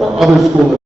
other school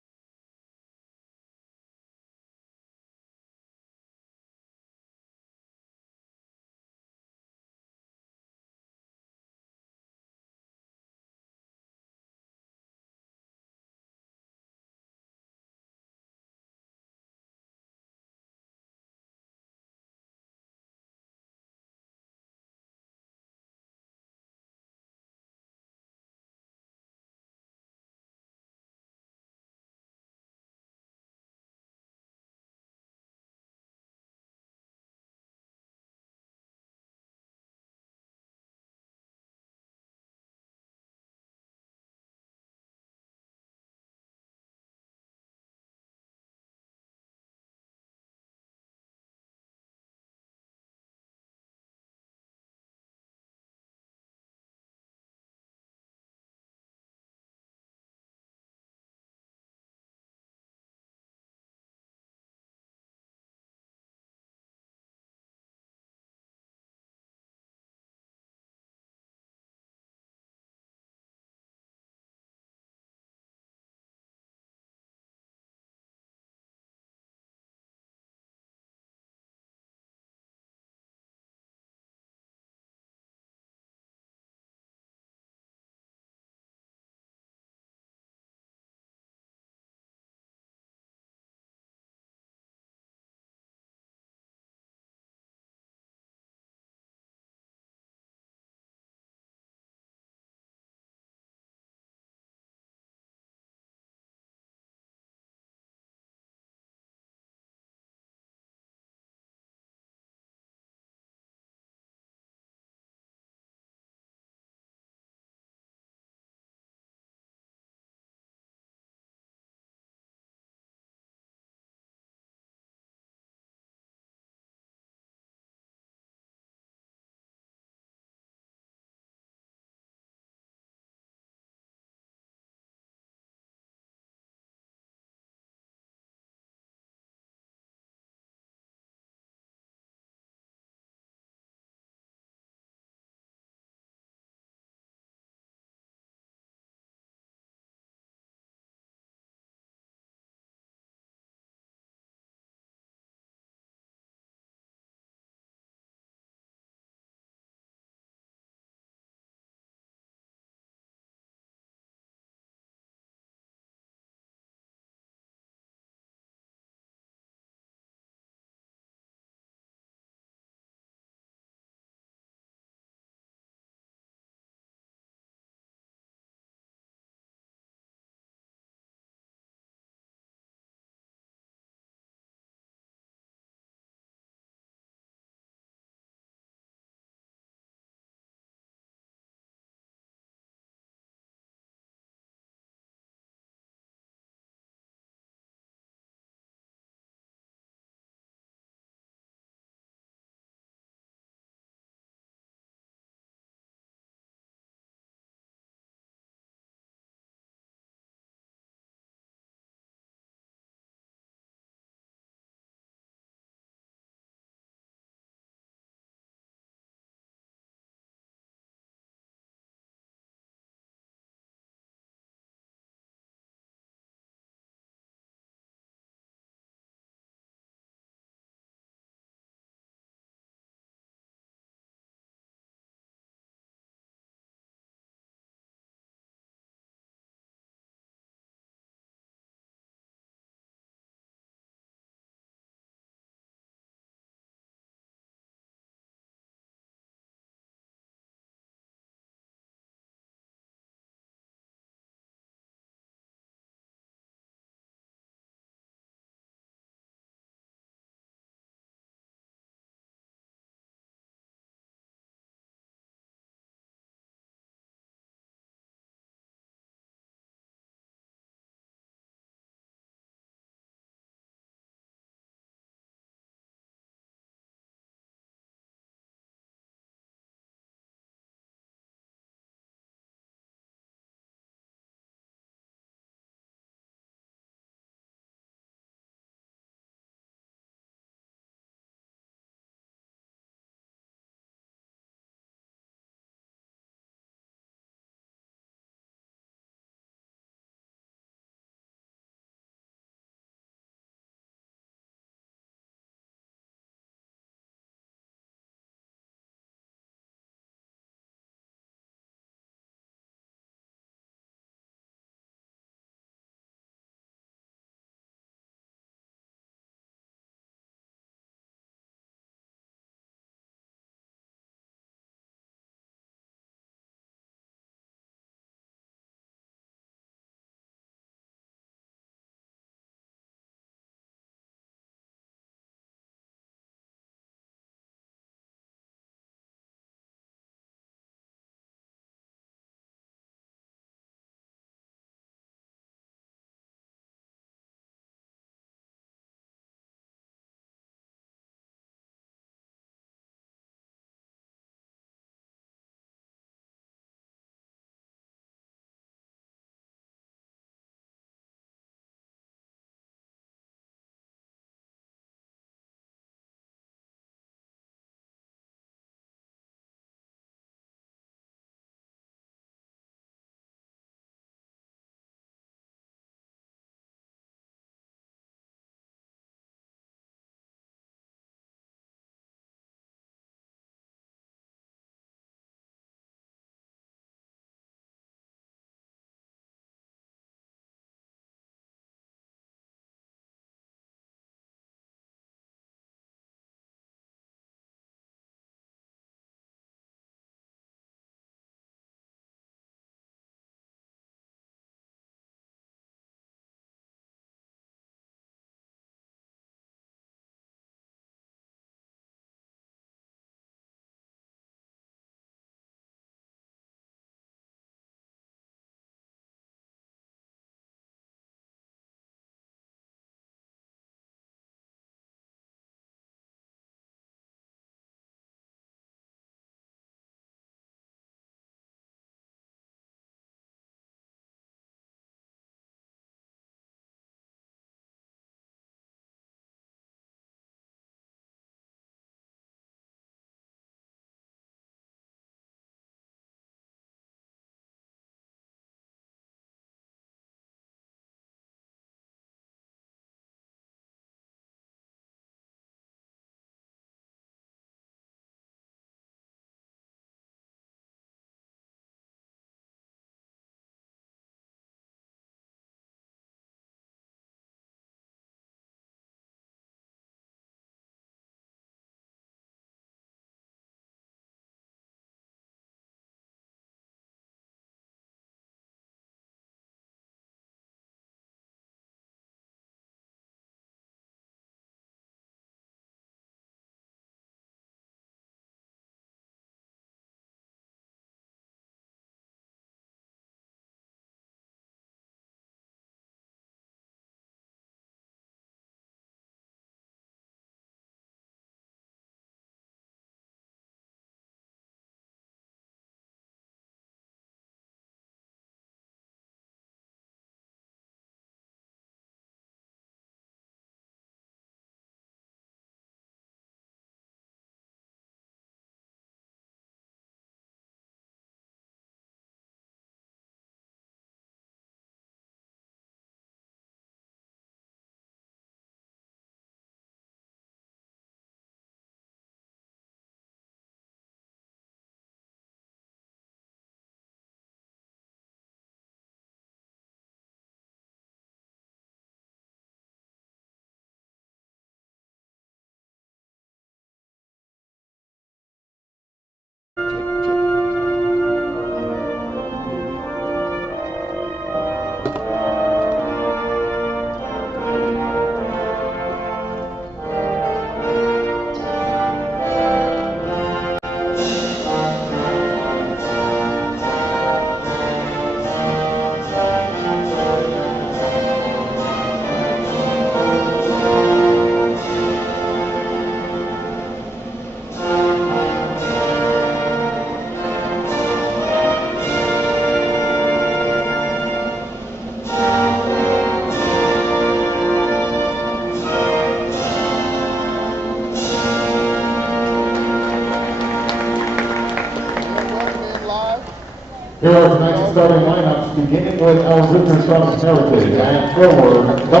Here are tonight's starting lineups, beginning with our Richard Strong's Heritage. At forward, 00,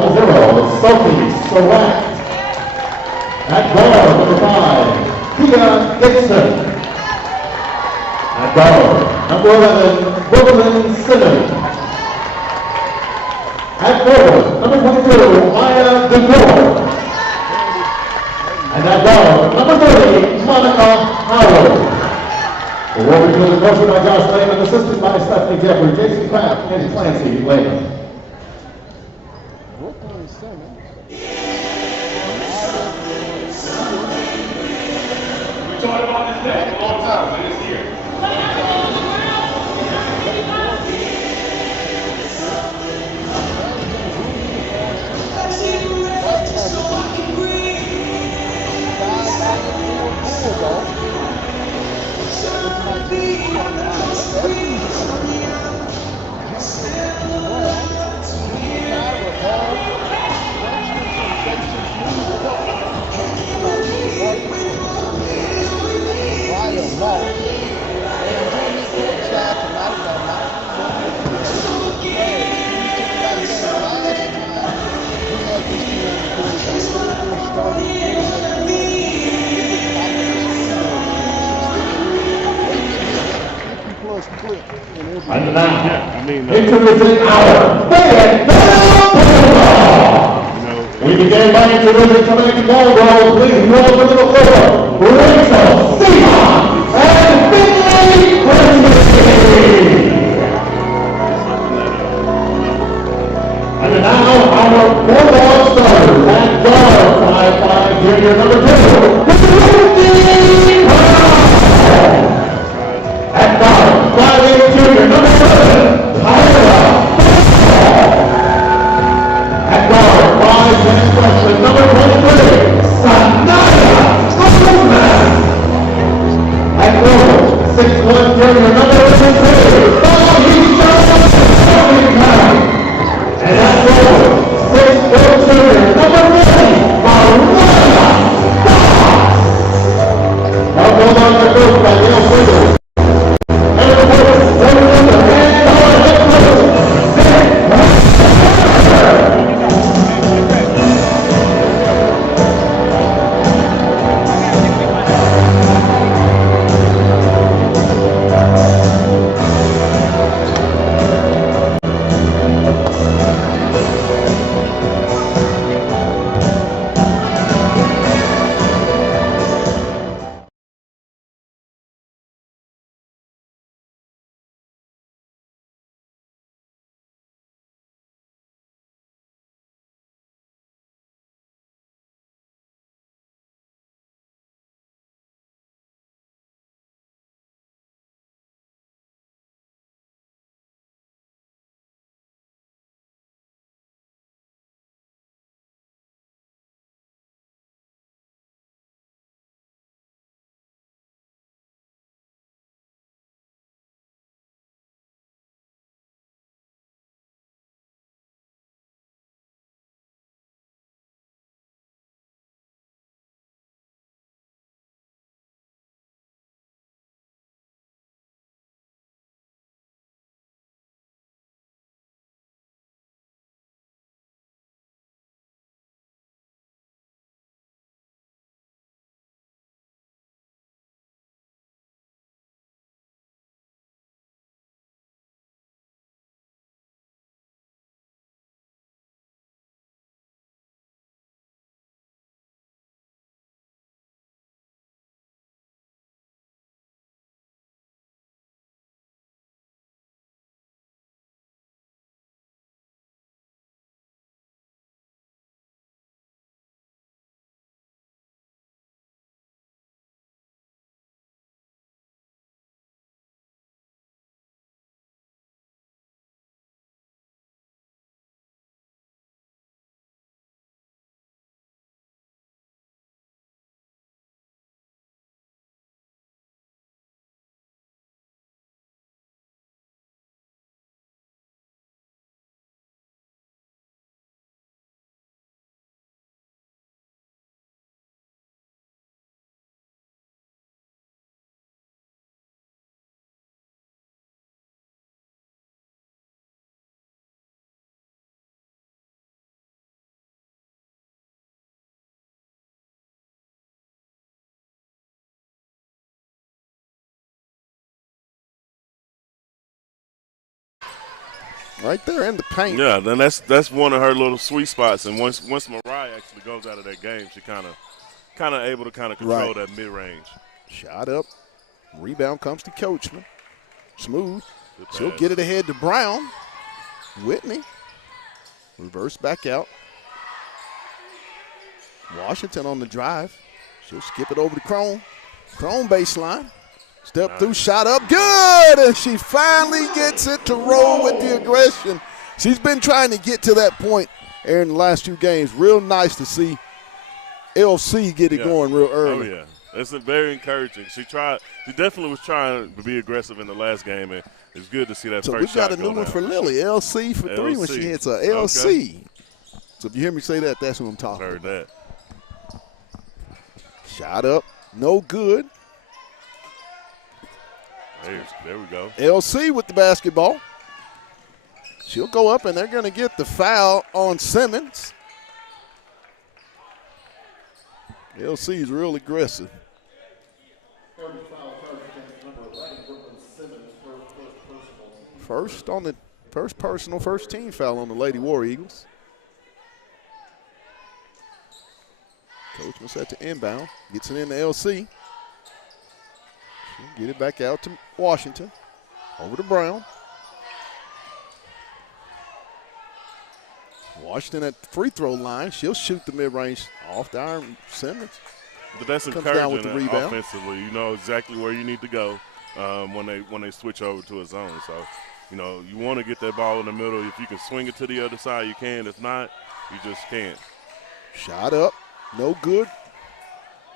Sophie Select. At guard, number 5, Tia Dixon. At guard, number 11, Brooklyn Simmons. At forward, number 22, Maya DeGore. And at guard, number 30, Monica Howard. The Warriors are coached by Josh Lehman, assisted by Stephanie Jeffrey, Jason Kraft, and Clancy Lehman. Brooklyn Simmons. We talked about this day a long time, but it's here. And now, introducing our Fayetteville Bulldogs. We began by introducing Jamaican Bulldogs. Please welcome to the floor, Rachel Seahawk and Finley Christie. And now, our Bulldog starters at guard, 5'5", junior number 2, Christie Brown. At guard, 5'8", junior number 7, Tyler. At guard, 5'10", freshman number 23, Sanaya Right there in the paint. Yeah, then that's one of her little sweet spots. And once Mariah actually goes out of that game, she kind of able to control that mid range. Shot up. Rebound comes to Coachman. Smooth. She'll get it ahead to Brown. Whitney. Reverse back out. Washington on the drive. She'll skip it over to Crone. Crone baseline. Step through, shot up, good! And she finally gets it to roll with the aggression. She's been trying to get to that point in the last 2 games. Real nice to see LC get it going real early. Oh, yeah. That's very encouraging. She definitely was trying to be aggressive in the last game, and it's good to see that first shot. So we got a new one for Lily. LC for 3 when she hits a LC. Okay. So if you hear me say that, that's what I'm talking about. Heard that. Shot up, no good. There we go. LC with the basketball. She'll go up, and they're going to get the foul on Simmons. LC is real aggressive. First team foul on the Lady War Eagles. Coachman set to inbound. Gets it into LC. She'll get it back out to Washington. Over to Brown. Washington at the free throw line. She'll shoot the mid-range off the iron. Simmons. But that's encouraging offensively. You know exactly where you need to go when they switch over to a zone. So, you know, you want to get that ball in the middle. If you can swing it to the other side, you can. If not, you just can't. Shot up. No good.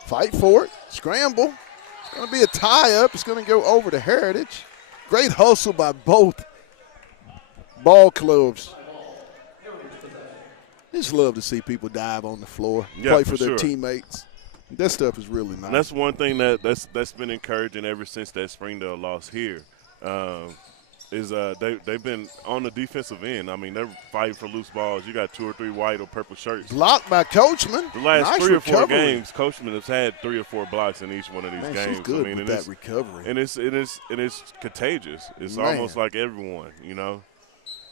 Fight for it. Scramble. It's going to be a tie-up. It's going to go over to Heritage. Great hustle by both ball clubs. Just love to see people dive on the floor, play for their teammates. That stuff is really nice. And that's one thing that's been encouraging ever since that Springdale loss here. They've been on the defensive end. I mean, they're fighting for loose balls. You got 2 or 3 white or purple shirts. Blocked by Coachman. The last 3 or 4 games, Coachman has had 3 or 4 blocks in each one of these games. She's good with that recovery. And it's contagious. It's almost like everyone, you know.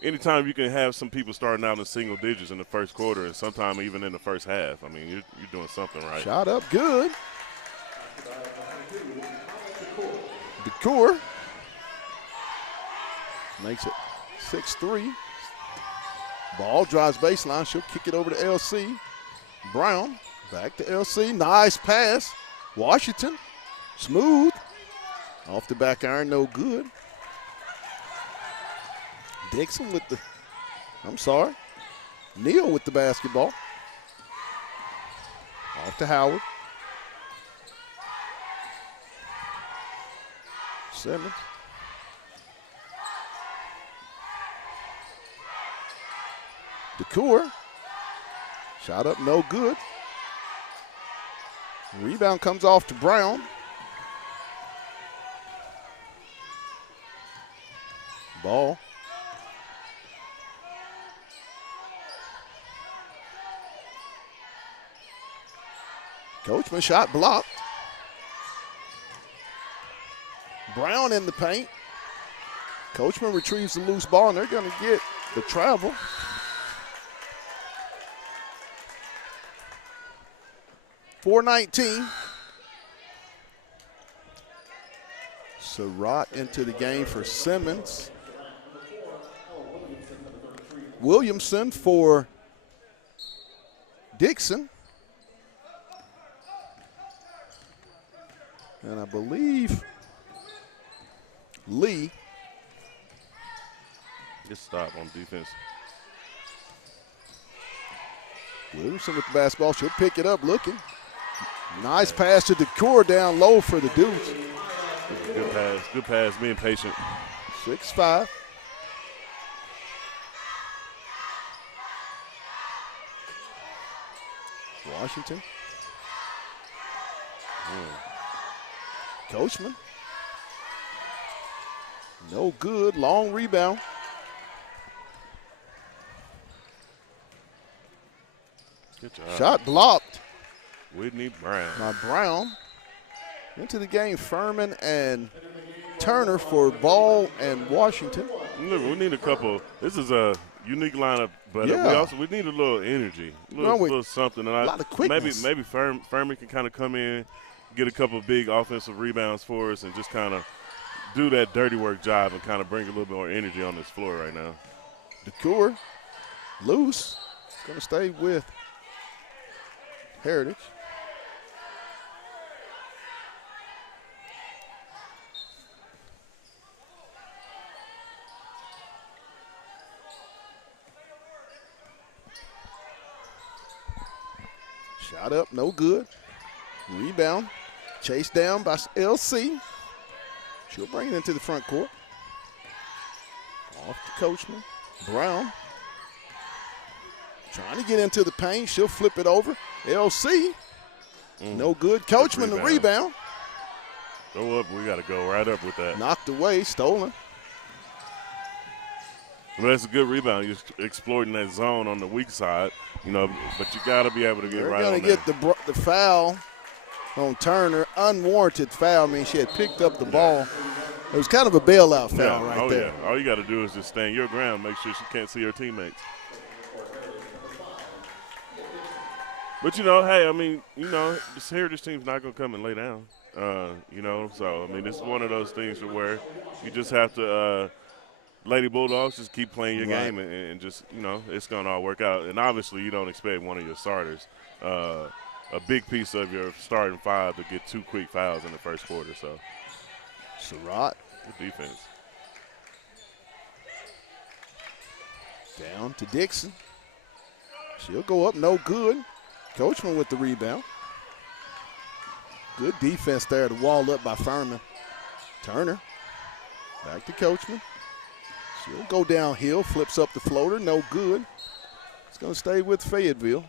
Anytime you can have some people starting out in single digits in the first quarter and sometime even in the first half, I mean, you're doing something right. Shot up good. DeCour makes it 6-3. Ball drives baseline. She'll kick it over to LC. Brown back to LC. Nice pass. Washington. Smooth. Off the back iron, no good. Dixon with the, Neal with the basketball. Off to Howard. Simmons. DeCour. Shot up, no good. Rebound comes off to Brown. Ball. Coachman shot blocked. Brown in the paint. Coachman retrieves the loose ball, and they're going to get the travel. .419. Surratt into the game for Simmons. Williamson for Dixon. And I believe Lee. Good stop on defense. Williamson with the basketball. She'll pick it up looking. Nice pass to DeCour down low for the Dukes. Good pass. Good pass. Being patient. 6-5. Washington. Coachman. No good. Long rebound. Good job. Shot blocked. Whitney Brown. Now Brown. Into the game, Furman and Turner for Ball and Washington. Look, we need a couple. This is a unique lineup, but we need a little energy, a little something. And a lot of quickness. Maybe Furman can kind of come in, get a couple of big offensive rebounds for us, and just kind of do that dirty work job and kind of bring a little bit more energy on this floor right now. DeCour, loose. It's going to stay with Heritage. Shot up, no good. Rebound, chased down by LC. She'll bring it into the front court. Off to Coachman. Brown. Trying to get into the paint. She'll flip it over. LC. No good. Coachman the rebound. Go up. We got to go right up with that. Knocked away. Stolen. Well, that's a good rebound. You're exploiting that zone on the weak side, but you got to be able to get right on that. They're going to get the foul on Turner. Unwarranted foul. I mean, she had picked up the ball. It was kind of a bailout foul right there. Yeah. All you got to do is just stand your ground, make sure she can't see her teammates. But, hey, I mean, this Heritage team's not going to come and lay down, So, I mean, it's one of those things where you just have to Lady Bulldogs, just keep playing your game and just, it's going to all work out. And obviously you don't expect one of your starters, a big piece of your starting five, to get 2 quick fouls in the first quarter. So, Surratt. Good defense. Down to Dixon. She'll go up, no good. Coachman with the rebound. Good defense there to wall up by Furman. Turner. Back to Coachman. She'll go downhill, flips up the floater, no good. It's going to stay with Fayetteville.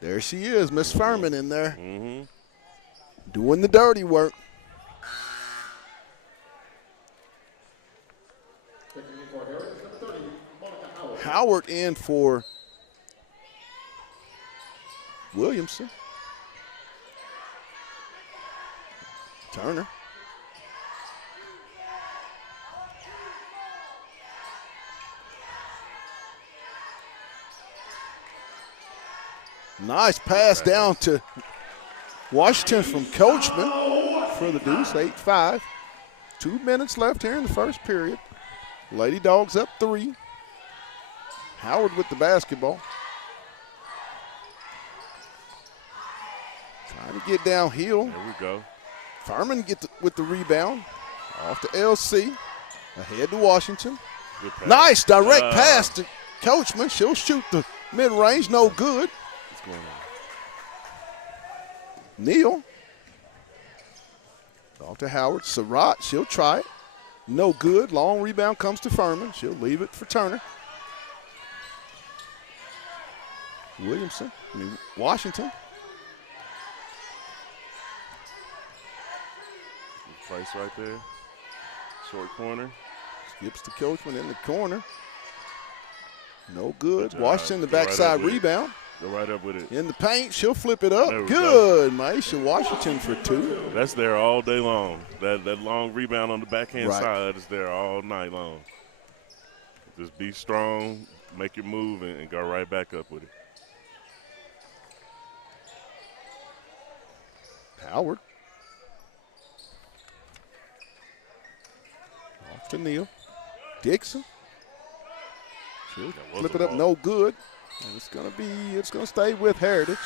There she is, Miss Furman in there. Doing the dirty work. Howard in for Williamson. Turner. Nice pass down to Washington from Coachman for the deuce, 8-5. 2 minutes left here in the first period. Lady Dogs up 3. Howard with the basketball. Trying to get downhill. There we go. Furman with the rebound. Off to LC. Ahead to Washington. Nice direct pass to Coachman. She'll shoot the mid-range. No good. What's going on? Neal. Off to Howard. Surratt. She'll try it. No good. Long rebound comes to Furman. She'll leave it for Turner. Washington. Price right there. Short corner. Skips to Coachman in the corner. No good. Washington, the backside rebound. Go right up with it. In the paint. She'll flip it up. Good. Maisha Washington for 2. That's there all day long. That long rebound on the backhand side, that is there all night long. Just be strong, make your move, and go right back up with it. Howard. Off to Neal. Dixon. She'll flip it up, no good. And it's gonna stay with Heritage.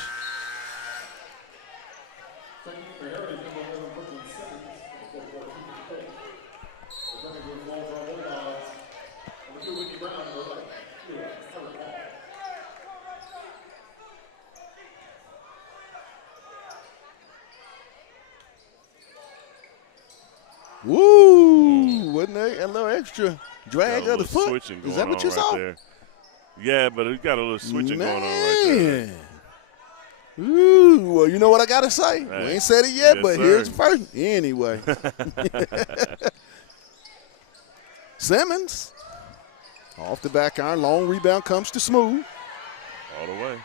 Woo! Wasn't there a little extra drag of the foot? Is that what you saw? There. Yeah, but it got a little switching going on right there. Ooh, well, you know what I got to say? Hey. We ain't said it yet, Yes, but sir. here's the first. Anyway. Simmons. Off the back iron. Long rebound comes to Smooth. All the way.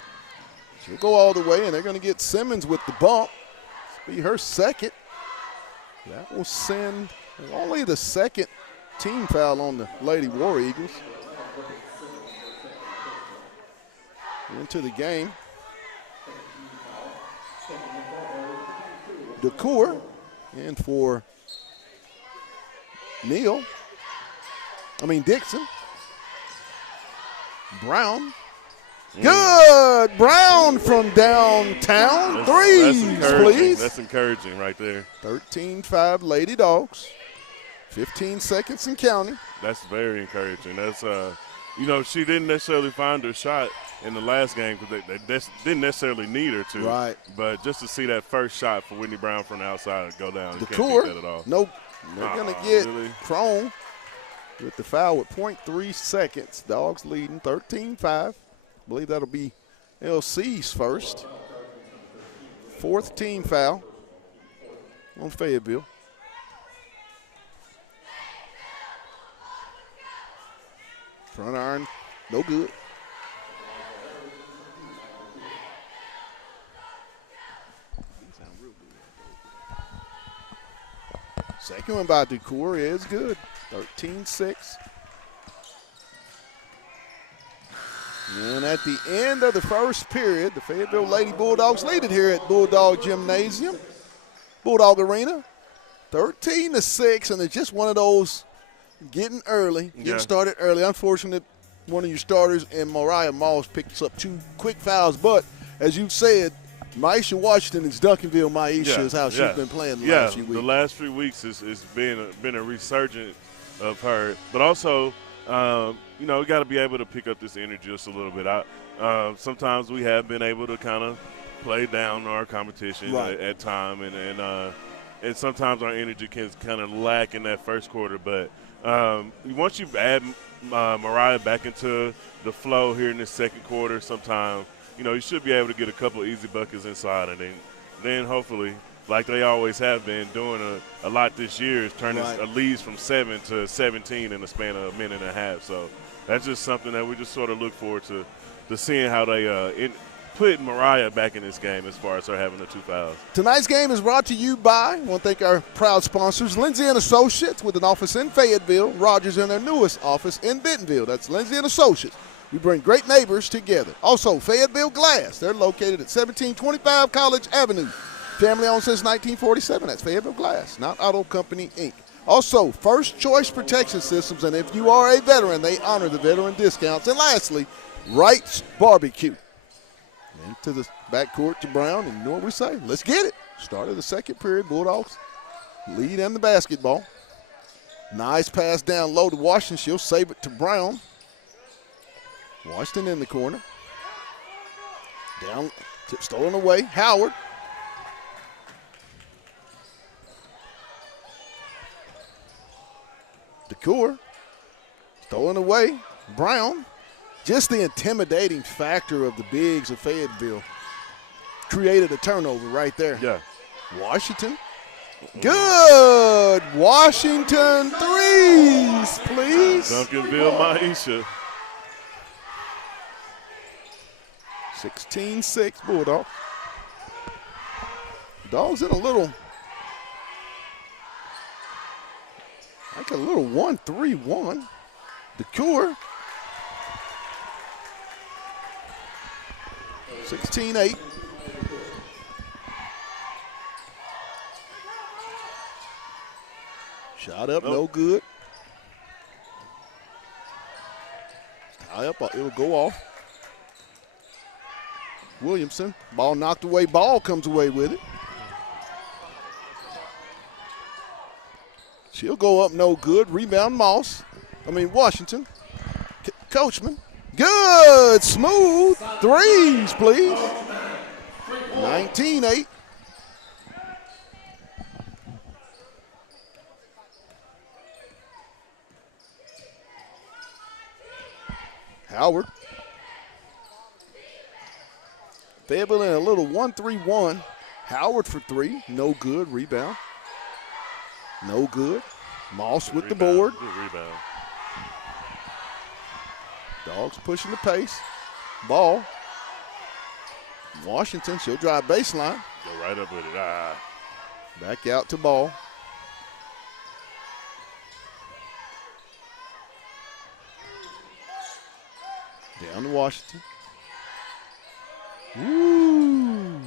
She'll go all the way, and they're going to get Simmons with the bump. This will be her second. That will send only the second team foul on the Lady War Eagles. Into the game. DeCour in for Dixon. Brown. Good. Brown from downtown. Threes, please. That's encouraging right there. 13-5 Lady Dogs. 15 seconds and counting. That's very encouraging. That's, she didn't necessarily find her shot in the last game because they didn't necessarily need her to. Right. But just to see that first shot for Whitney Brown from the outside go down, you can't DeCour, beat that at all. nope. They're going to get really? Crone with the foul with 0.3 seconds. Dogs leading 13-5. I believe that'll be LC's first. Fourth team foul on Fayetteville. Front iron, no good. Second one by DeCour is good. 13-6. And at the end of the first period, the Fayetteville Lady Bulldogs lead it here at Bulldog Gymnasium, Bulldog Arena, 13-6, and it's just one of those getting started early. Unfortunate, one of your starters and Mariah Moss picks up 2 quick fouls, but as you said, Maisha Washington is Duncanville Maisha is how she's been playing the last few weeks. The last few weeks has been a resurgence of her, but also we got to be able to pick up this energy just a little bit. Sometimes we have been able to kind of play down our competition at time, and sometimes our energy can kind of lack in that first quarter. But once you add Mariah back into the flow here in the second quarter, sometime you should be able to get a couple of easy buckets inside, and then hopefully, like they always have been doing a lot this year, is turning leads from 7 to 17 in the span of a minute and a half. So that's just something that we just sort of look forward to seeing how they put Mariah back in this game as far as her having the 2 fouls. Tonight's game is brought to you by, I want to thank our proud sponsors, Lindsay & Associates with an office in Fayetteville, Rogers in their newest office in Bentonville. That's Lindsay & Associates. We bring great neighbors together. Also, Fayetteville Glass. They're located at 1725 College Avenue. Family owned since 1947. That's Fayetteville Glass, not Auto Company, Inc. Also, First Choice Protection Systems, and if you are a veteran, they honor the veteran discounts. And lastly, Wright's Barbecue. Into the backcourt to Brown, and you know what we say? Let's get it. Start of the second period, Bulldogs lead in the basketball. Nice pass down low to Washington. She'll save it to Brown. Washington in the corner. Down, stolen away. Howard. DeCour. Stolen away. Brown. Just the intimidating factor of the bigs of Fayetteville created a turnover right there. Yeah. Washington. Good. Washington threes, please. Duncanville Maisha. 16-6 Bulldog. Dogs in a little 1-3-1. DeCour. 16-8. Shot up, no good. Tie up, it'll go off. Williamson, ball knocked away, ball comes away with it. She'll go up, no good. Rebound, Washington. Coachman. Good, smooth. Threes, please. 19-8. Howard. Fayetteville in a little 1-3-1. Howard for 3, no good. Rebound. No good. Moss with the board. Good rebound. Dogs pushing the pace. Ball. Washington, she'll drive baseline. Go right up with it. Back out to ball. Down to Washington. Ooh.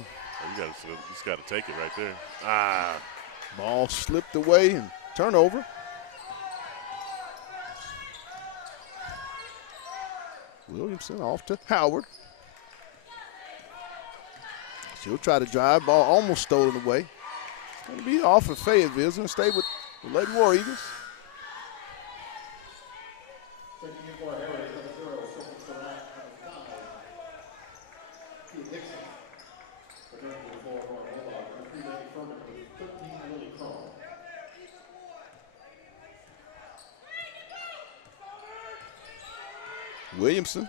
You just got to take it right there. Ah. Ball slipped away and turnover. Williamson off to Howard. She'll try to drive. Ball almost stolen away. It's going to be off of Fayetteville. It's going to stay with the Lady War Eagles. Williamson.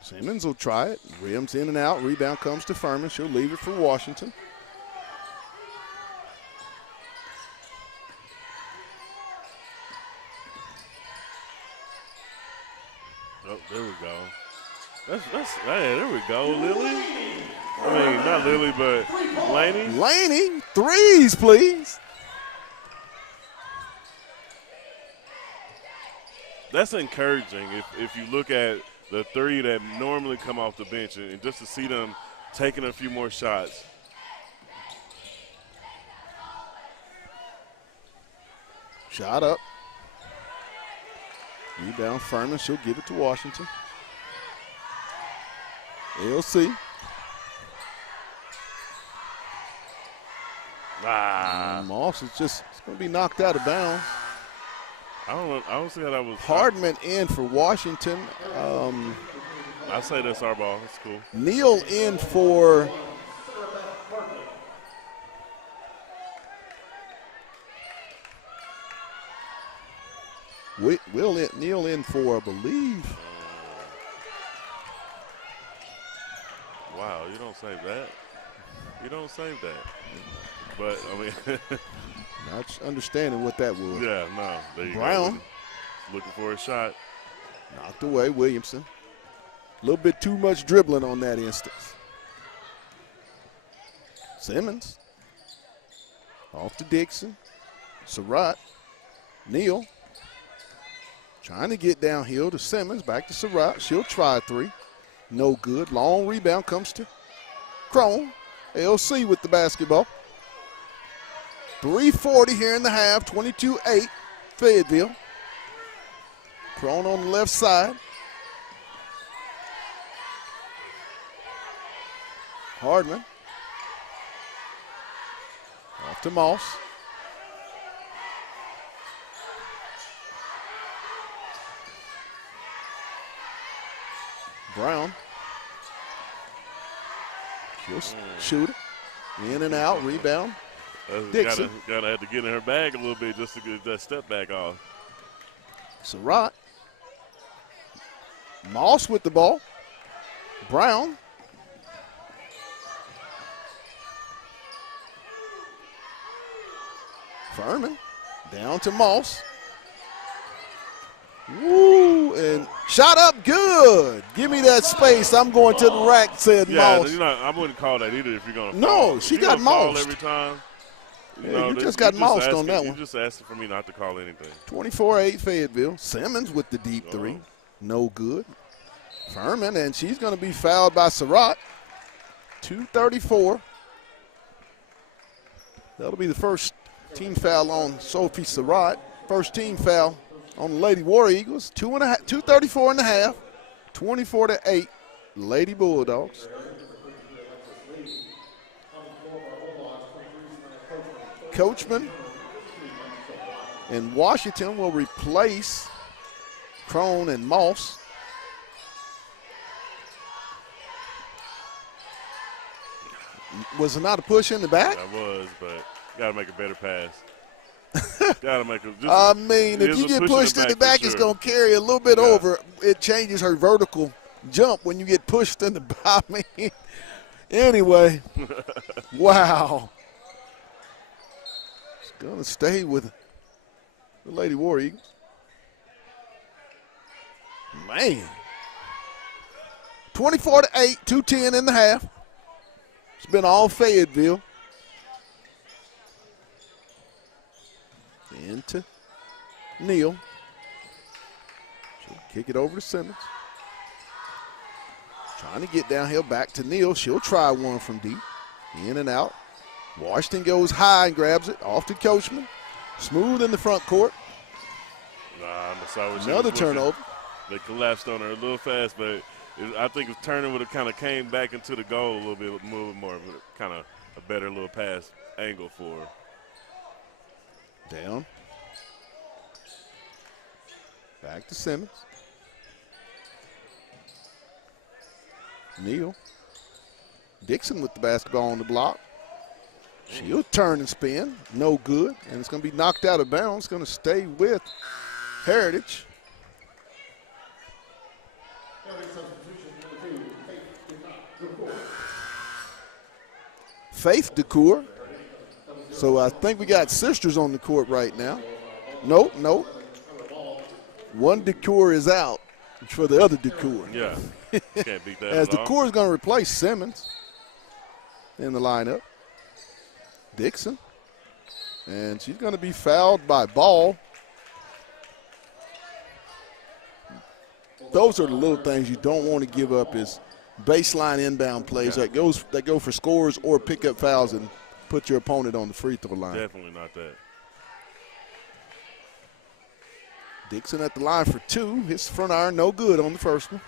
Simmons will try it. Rims in and out. Rebound comes to Furman. She'll leave it for Washington. Oh, there we go. Hey, there we go, Lily. I mean, not Lily, but Laney. Laney, threes, please. That's encouraging if you look at the three that normally come off the bench and just to see them taking a few more shots. Shot up. Rebound Furman. She'll give it to Washington. LC. Moss is it's going to be knocked out of bounds. I don't see how that was. Hardman in for Washington. I say that's our ball. That's cool. Neal in for Neal in for, I believe. Wow, you don't save that. You don't save that. But, I mean. Not understanding what that was. Yeah, no. There you Brown. go. Looking for a shot. Knocked away, Williamson. A little bit too much dribbling on that instance. Simmons. Off to Dixon. Surratt. Neal. Trying to get downhill to Simmons. Back to Surratt. She'll try a three. No good. Long rebound comes to Crone. LC with the basketball. 3:40 here in the half. 22-8 Fayetteville. Crone on the left side. Hardman. Off to Moss. Brown. She'll shoot it. In and out. Rebound. Dixon. Gotta have to get in her bag a little bit just to get that step back off. Surratt. Moss with the ball. Brown. Furman. Down to Moss. Woo, and shot up good. Give me that space. I'm going to the rack, said Moss. I wouldn't call that either if you're going to No, call. she got mossed. Every time. You just got mossed on that one. You just asking for me not to call anything. 24-8 Fayetteville. Simmons with the deep three. No good. Furman, and she's going to be fouled by Surratt. 2:34. That'll be the first team foul on Sophie Surratt. First team foul on the Lady War Eagles. 2:34 and a half. 24-8 Lady Bulldogs. Coachman and Washington will replace Crone and Moss. Was it not a push in the back? That was, but got to make a better pass. Got to make a. I mean, if you get pushed in the back, it's going to carry a little bit over. It changes her vertical jump when you get pushed in the back. I mean, anyway, wow. It's going to stay with the Lady War Eagles. Man. 24-8, 2:10 in the half. It's been all Fayetteville. Neal. She'll kick it over to Simmons. Trying to get downhill back to Neal. She'll try one from deep. In and out. Washington goes high and grabs it. Off to Coachman. Smooth in the front court. Another turnover. They collapsed on her a little fast, but I think if Turner would have kind of came back into the goal a little bit more, kind of a better little pass angle for her. Down. Back to Simmons. Neal. Dixon with the basketball on the block. She'll turn and spin. No good. And it's going to be knocked out of bounds. It's going to stay with Heritage. Faith Decour. So I think we got sisters on the court right now. Nope. One Decour is out for the other Decour. Yeah, can't beat that. As Decour is going to replace Simmons in the lineup. Dixon. And she's going to be fouled by Ball. Those are the little things you don't want to give up is baseline inbound plays that go for scores or pick up fouls and put your opponent on the free throw line. Definitely not that. Dixon at the line for two. His front iron no good on the first one.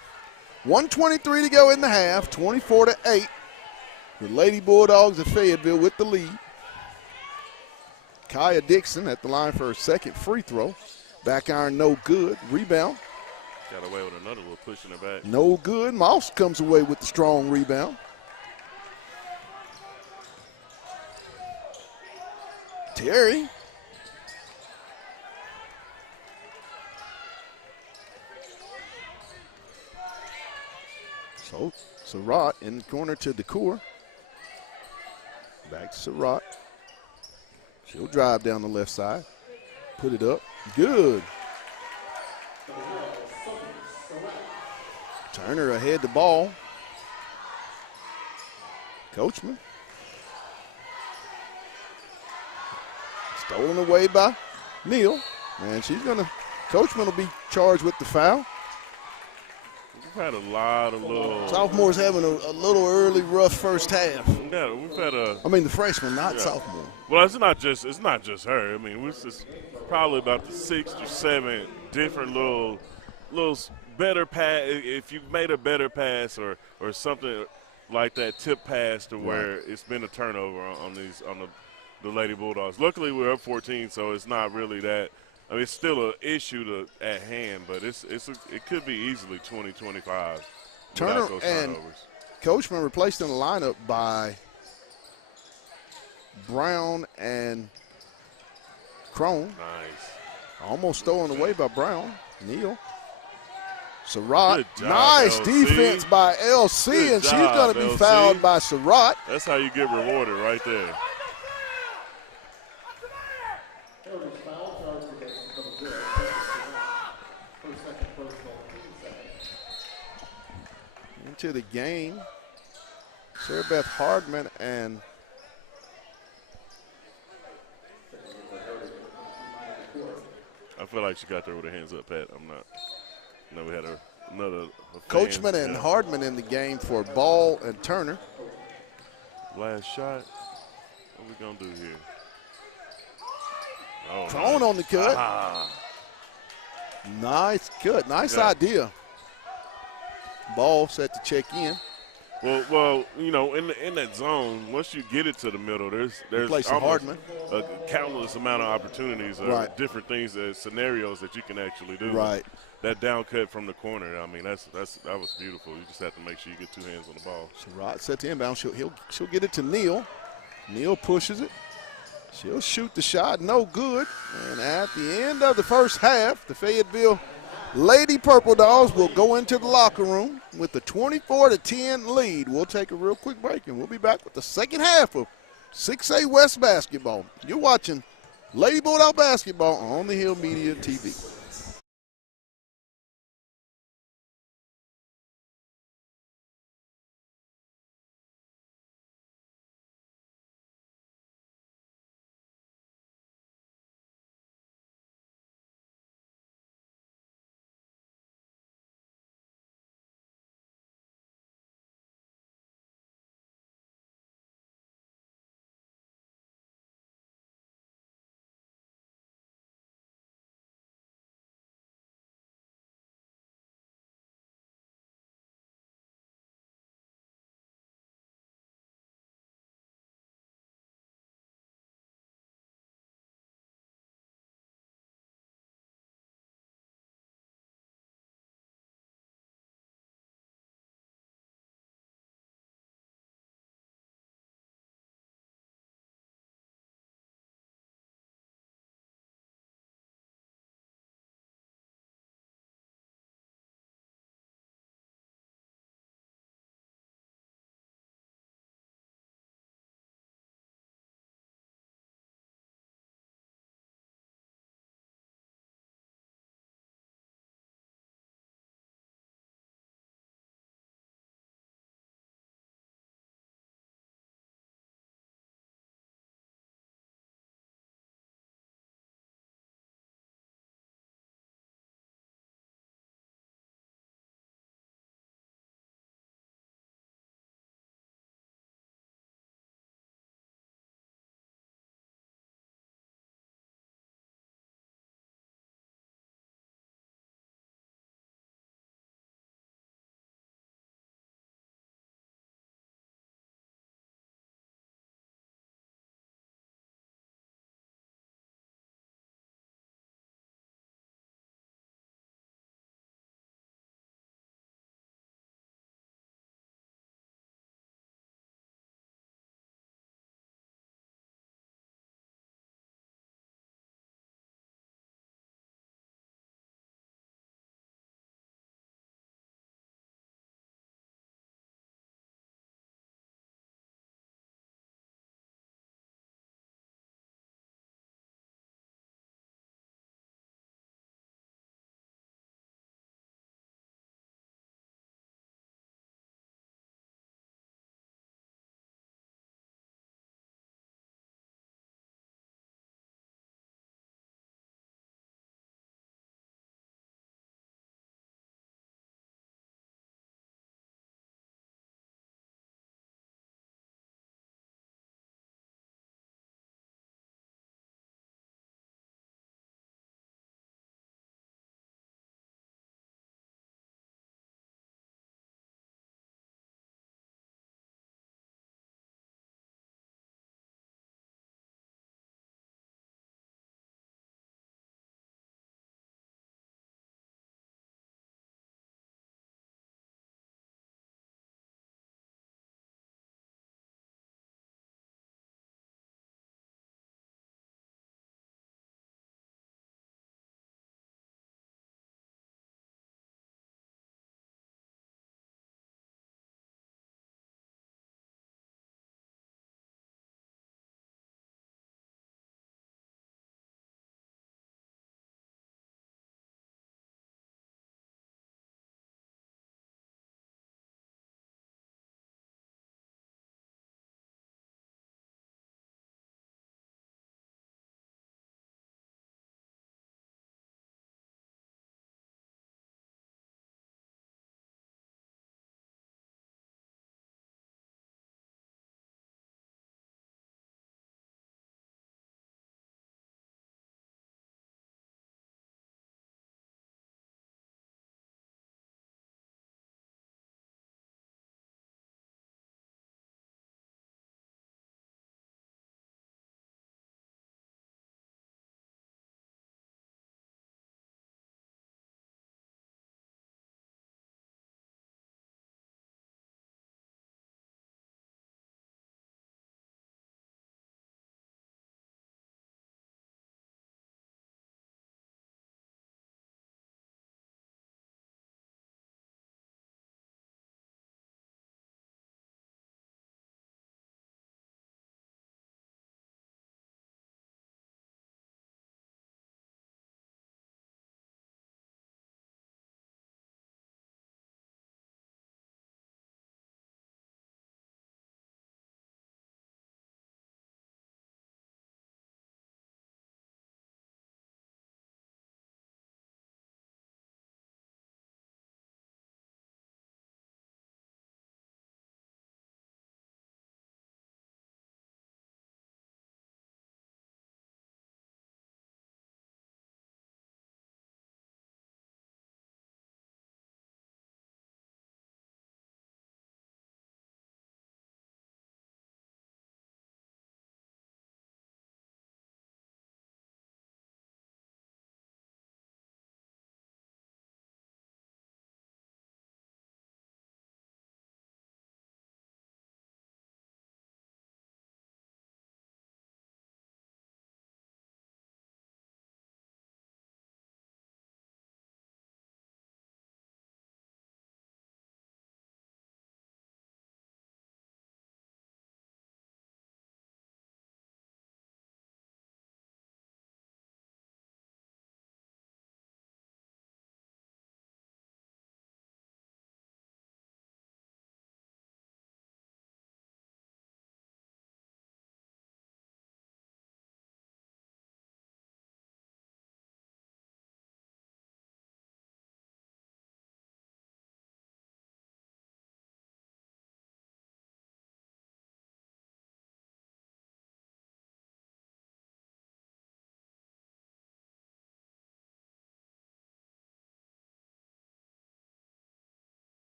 1:23 to go in the half, 24-8. The Lady Bulldogs of Fayetteville with the lead. Kaya Dixon at the line for her second free throw. Back iron no good. Rebound. Got away with another little push in the back. No good. Moss comes away with the strong rebound. Terry. So Surratt in the corner to Decour. Back to Surratt. She'll drive down the left side. Put it up. Good. Turner ahead the ball. Coachman. Stolen away by Neal. And she's going to, Coachman will be charged with the foul. We've had a lot of little. Sophomores having a little early rough first half. Yeah, we've had a. I mean the freshman, not sophomore. Well, it's not just her. I mean, it's just probably about the 6 or 7 different little better pass. If you've made a better pass or something like that, tip pass to where it's been a turnover on the Lady Bulldogs. Luckily, we're up 14, so it's not really that. I mean, it's still an issue at hand, but it could be easily 20-25. Turner and Coachman replaced in the lineup by Brown and Crone. Nice. Almost stolen away by Brown. Neal. Surratt. Job, nice LC. Defense by LC, Good and she's job, going to be LC. fouled by Surratt. That's how you get rewarded right there. Into the game, Sarah Beth Hardman and I feel like she got there with her hands up, Pat. I'm not. No, we had another. Coachman and Hardman in the game for Ball and Turner. Last shot. What we gonna do here? Oh, Crone on the cut. Nice cut. Nice idea. Ball set to check in. Well, you know, in that zone, once you get it to the middle, there's almost a countless amount of opportunities, different things, scenarios that you can actually do. Right. That down cut from the corner, I mean, that was beautiful. You just have to make sure you get 2 hands on the ball. Surratt set to inbound. She'll get it to Neal. Neal pushes it. She'll shoot the shot. No good. And at the end of the first half, the Fayetteville Lady Purple Dogs will go into the locker room with the 24-10 lead. We'll take a real quick break, and we'll be back with the second half of 6A West basketball. You're watching Lady Bulldog basketball on the Hill Media TV.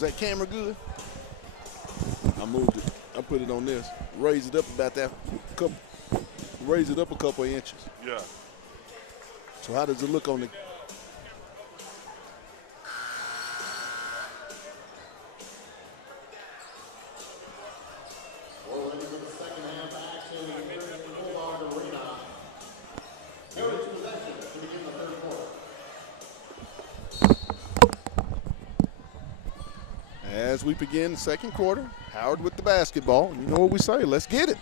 Is that camera good? I moved it. I put it on this. Raise it up about that couple. Raise it up a couple of inches. Yeah. So how does it look on the? As we begin the second quarter, Howard with the basketball. You know what we say, let's get it.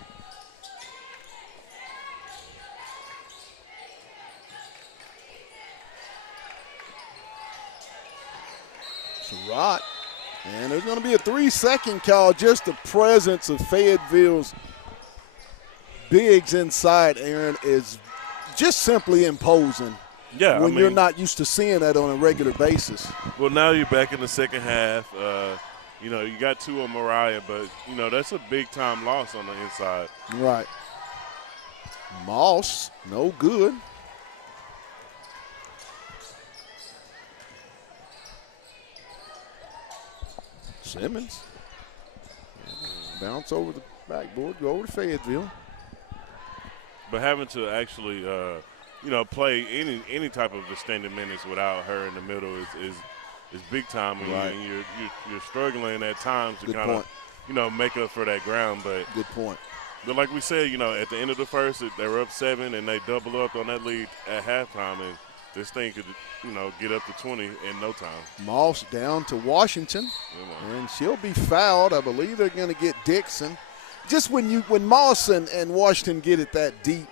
Surratt, and there's going to be a 3-second call. Just the presence of Fayetteville's bigs inside, Aaron, is just simply imposing. Yeah, when you're not used to seeing that on a regular basis. Well, now you're back in the second half. You know, you got 2 on Mariah, but, you know, that's a big-time loss on the inside. Right. Moss, no good. Simmons. Bounce over the backboard, go over to Fayetteville. But having to actually, you know, play any type of extended minutes without her in the middle is big time. Right. And you're struggling at times to kind of, you know, make up for that ground. But good point. But like we said, you know, at the end of the first, they were up 7 and they doubled up on that lead at halftime, and this thing could, you know, get up to 20 in no time. Moss down to Washington, and she'll be fouled. I believe they're going to get Dixon. Just when Moss and Washington get it that deep,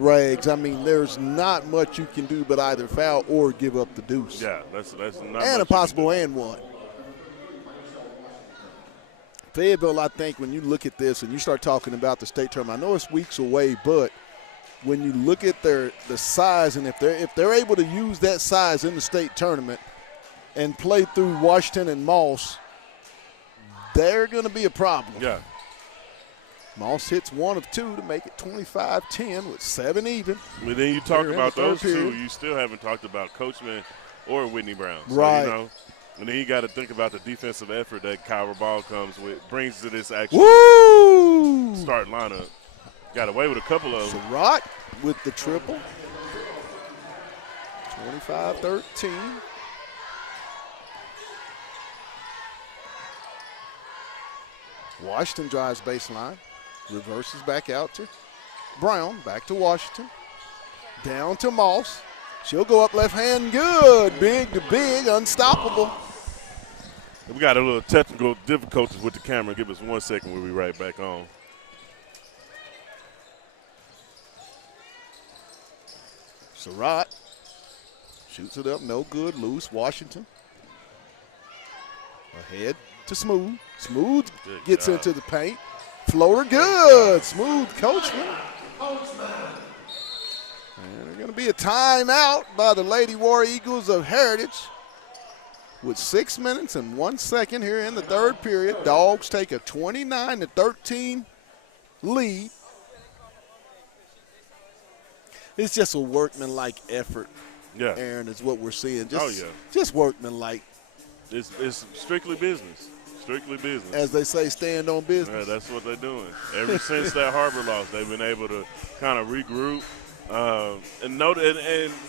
Rags, I mean, there's not much you can do but either foul or give up the deuce. Yeah, that's not. And a possible and one. Fayetteville, I think, when you look at this and you start talking about the state tournament, I know it's weeks away, but when you look at the size, and if they're able to use that size in the state tournament and play through Washington and Moss, they're going to be a problem. Yeah. Moss hits 1 of 2 to make it 25-10 with 7 even. But then you talk about those period. 2, you still haven't talked about Coachman or Whitney Brown. So, right. You know, and then you got to think about the defensive effort that Kyra Ball comes with, brings to this actual starting lineup. Got away with a couple of them. Surratt with the triple. 25-13. Washington drives baseline. Reverses back out to Brown. Back to Washington. Down to Moss. She'll go up left hand. Good. Big to big. Unstoppable. We got a little technical difficulties with the camera. Give us 1 second. We'll be right back on. Surratt shoots it up. No good. Loose. Washington. Ahead to Smooth. Smooth gets into the paint. Floater good. Smooth Coachman. And there's going to be a timeout by the Lady War Eagles of Heritage with 6 minutes and 1 second here in the third period. Dogs take a 29-13 lead. It's just a workmanlike effort, Aaron, is what we're seeing. Just workmanlike. It's strictly business. Strictly business. As they say, stand on business. Yeah, that's what they're doing. Ever since that Harbor loss, they've been able to kind of regroup. And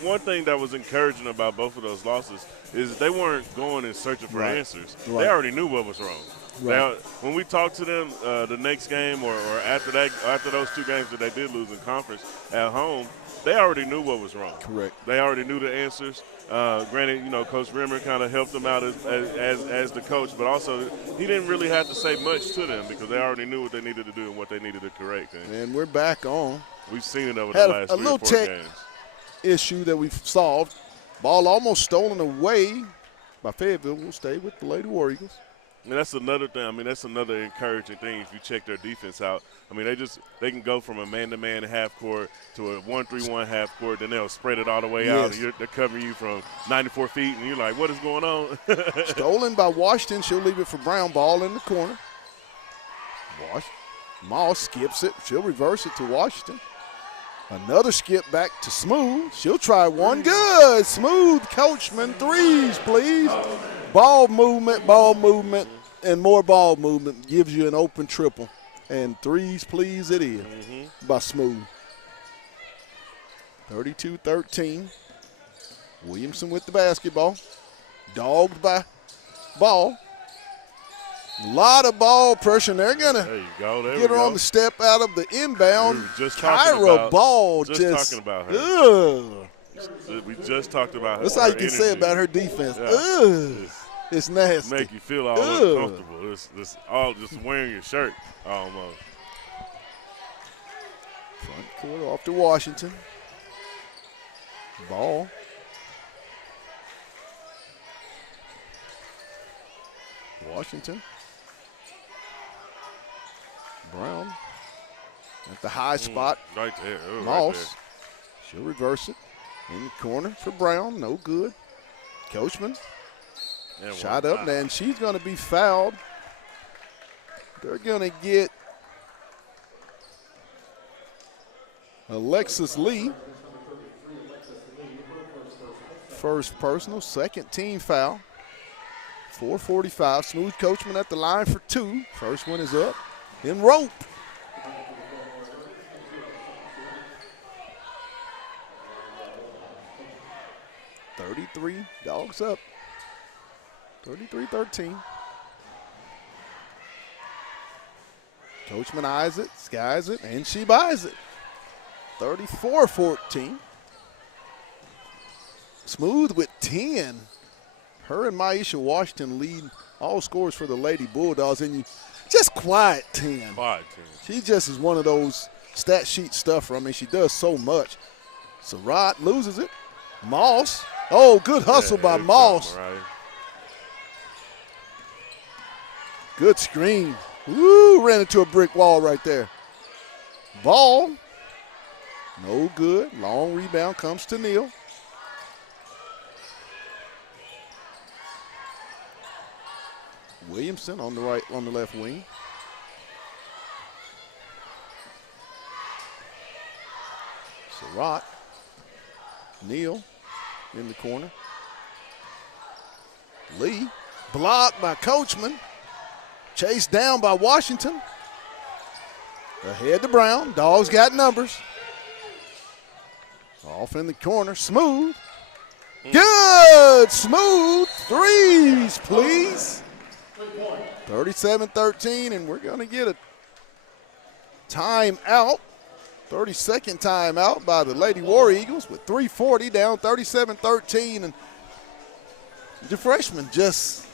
one thing that was encouraging about both of those losses is they weren't going and searching for answers. Right. They already knew what was wrong. Right. When we talked to them the next game or after those 2 games that they did lose in conference at home, they already knew what was wrong. Correct. They already knew the answers. Granted, you know, Coach Rimmer kind of helped them out as the coach, but also he didn't really have to say much to them because they already knew what they needed to do and what they needed to correct. And we're back on. We've seen it over the last 3 or 4 games. Issue that we've solved. Ball almost stolen away by Fayetteville. Will stay with the Lady War Eagles. And that's another thing. I mean, that's another encouraging thing if you check their defense out. I mean, they can go from a man-to-man half court to a 1-3-1 half court, then they'll spread it all the way out. And they're covering you from 94 feet, and you're like, what is going on? Stolen by Washington. She'll leave it for Brown. Ball in the corner. Moss skips it. She'll reverse it to Washington. Another skip back to Smooth. She'll try one. Good. Smooth Coachman. 3s, please. ball movement, and more ball movement gives you an open triple. And threes, please, it is by Smooth. 32-13. Williamson with the basketball. Dogged by Ball. A lot of ball pressure, and they're going to get her on the step out of the inbound. Kyra Ball just talking about her. We just talked about her. That's all you can say about her defense. Yeah. It's nasty. Make you feel all uncomfortable. It's all just wearing your shirt almost. Front court off to Washington. Ball. Washington. Brown at the high spot. Right there. Moss. Right there. She'll reverse it. In the corner for Brown. No good. Coachman. Shot up, and she's going to be fouled. They're going to get Alexis Lee. First personal, second team foul. 4:45. Smooth Coachman at the line for two. First one is up. Then Rope. Dogs up. 33-13. Coachman eyes it, skies it, and she buys it. 34-14. Smooth with 10. Her and Maisha Washington lead all scores for the Lady Bulldogs, and you just quiet 10. Quiet 10. She just is one of those stat sheet stuffer. I mean, she does so much. Surratt loses it. Moss. Oh, good hustle by Moss. Right. Good screen. Woo, ran into a brick wall right there. Ball. No good. Long rebound comes to Neal. Williamson on the left wing. Surratt. Neal in the corner. Lee blocked by Coachman. Chased down by Washington. Ahead to Brown. Dogs got numbers. Off in the corner. Smooth. Good. Smooth. Threes, please. 37-13, and we're going to get a timeout. 32nd timeout by the Lady War Eagles with 3:40 down, 37-13. And the freshman just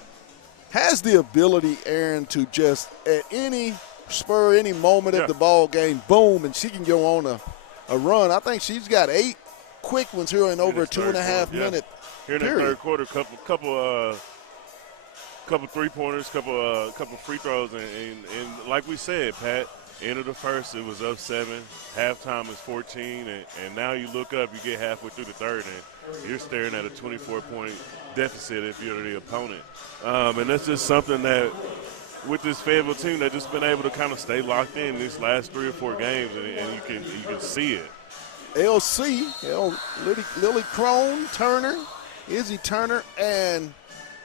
has the ability, Aaron, to just at any spur, any moment of the ball game, boom, and she can go on a run. I think she's got 8 quick ones here in over a 2.5 minute here in the third quarter. Couple three-pointers, couple free throws, and like we said, Pat, end of the first, it was up 7. Halftime is 14, and now you look up, you get halfway through the third, and you're staring at a 24-point deficit if you're the opponent. And that's just something that, with this Fayetteville team, they've just been able to kind of stay locked in these last 3 or 4 games, and you can see it. LC, Lily Crone, Turner, Izzy Turner, and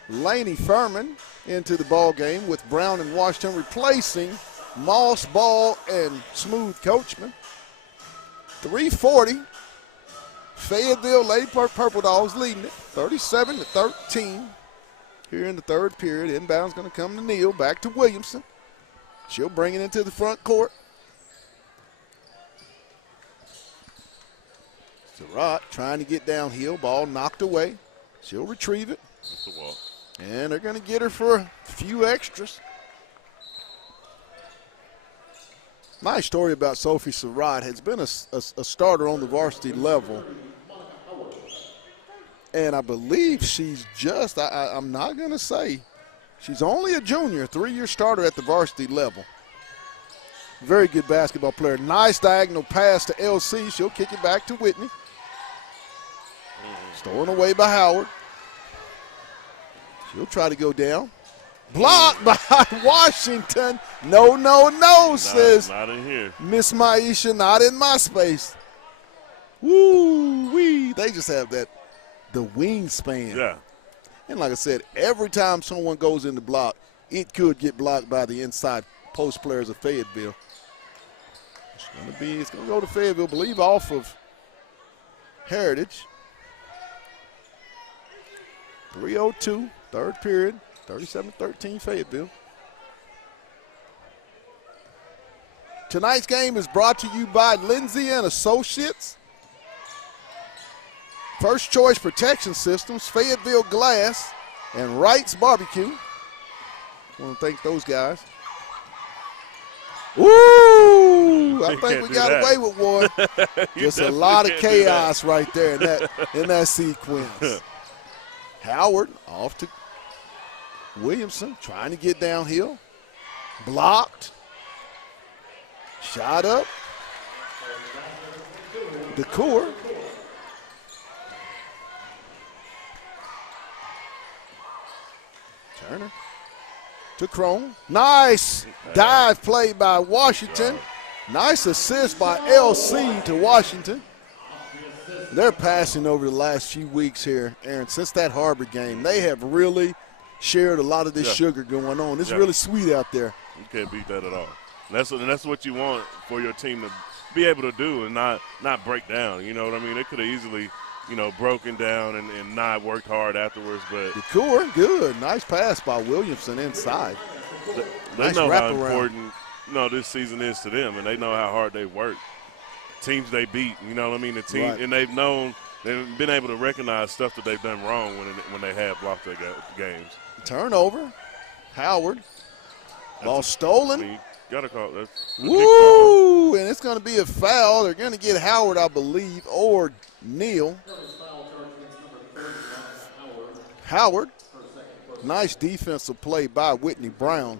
Laney Furman into the ball game with Brown and Washington replacing Moss, Ball, and Smooth Coachman. 3:40. Fayetteville Lady Purple Dogs leading it, 37-13. Here in the third period, inbound's going to come to Neal. Back to Williamson. She'll bring it into the front court. Surratt trying to get downhill. Ball knocked away. She'll retrieve it. That's a walk. And they're going to get her for a few extras. My story about Sophie Surratt has been a starter on the varsity level. And I believe she's just, I'm not going to say, she's only a junior, 3-year starter at the varsity level. Very good basketball player. Nice diagonal pass to LC. She'll kick it back to Whitney. Stolen away by Howard. She'll try to go down. Blocked by Washington. No, says not in here. Miss Maisha, not in my space. Woo-wee. They just have the wingspan. Yeah. And like I said, every time someone goes in the block, it could get blocked by the inside post players of Fayetteville. It's going to go to Fayetteville, I believe, off of Heritage. 3:02, third period, 37-13 Fayetteville. Tonight's game is brought to you by Lindsay and Associates, First Choice Protection Systems, Fayetteville Glass, and Wright's Barbecue. I want to thank those guys. Woo! I think we got away with one. Just a lot of chaos right there in that sequence. Howard off to Williamson, trying to get downhill. Blocked. Shot up. DeCour. Turner to Crone. Nice dive play by Washington. Nice assist by LC to Washington. They're passing over the last few weeks here, Aaron. Since that Harbor game, they have really shared a lot of this sugar going on. It's really sweet out there. You can't beat that at all. And that's what you want for your team to be able to do and not break down. You know what I mean? They could have easily, broken down and not worked hard afterwards. But DeCour, good. Nice pass by Williamson inside. They Nice know how wraparound. important this season is to them, and they know how hard they work. Teams they beat, you know what I mean? The team, and they've been able to recognize stuff that they've done wrong when they have blocked their games. Turnover. Howard. Ball stolen. You got to call that. Woo! And it's going to be a foul. They're going to get Howard, I believe, or Neal. Howard. Nice defensive play by Whitney Brown.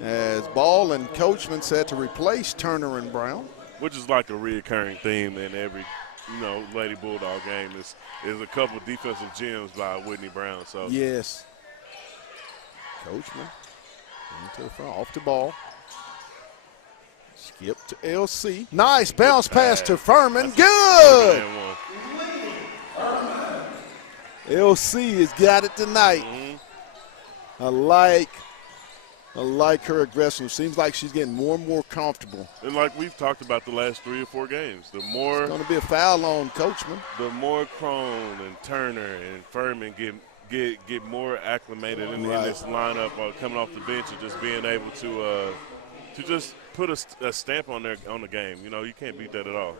As Ball and Coachman said to replace Turner and Brown. Which is like a reoccurring theme in every, Lady Bulldog game is a couple of defensive gems by Whitney Brown. So yes. Coachman into the front, off the ball. Skip to LC. Nice bounce pass to Furman. Good. LC has got it tonight. I like her aggression. Seems like she's getting more and more comfortable. And like we've talked about the last 3 or 4 games, It's going to be a foul on Coachman. The more Crone and Turner and Furman get more acclimated in this lineup, coming off the bench and just being able to just put a stamp on the game. You can't beat that at all.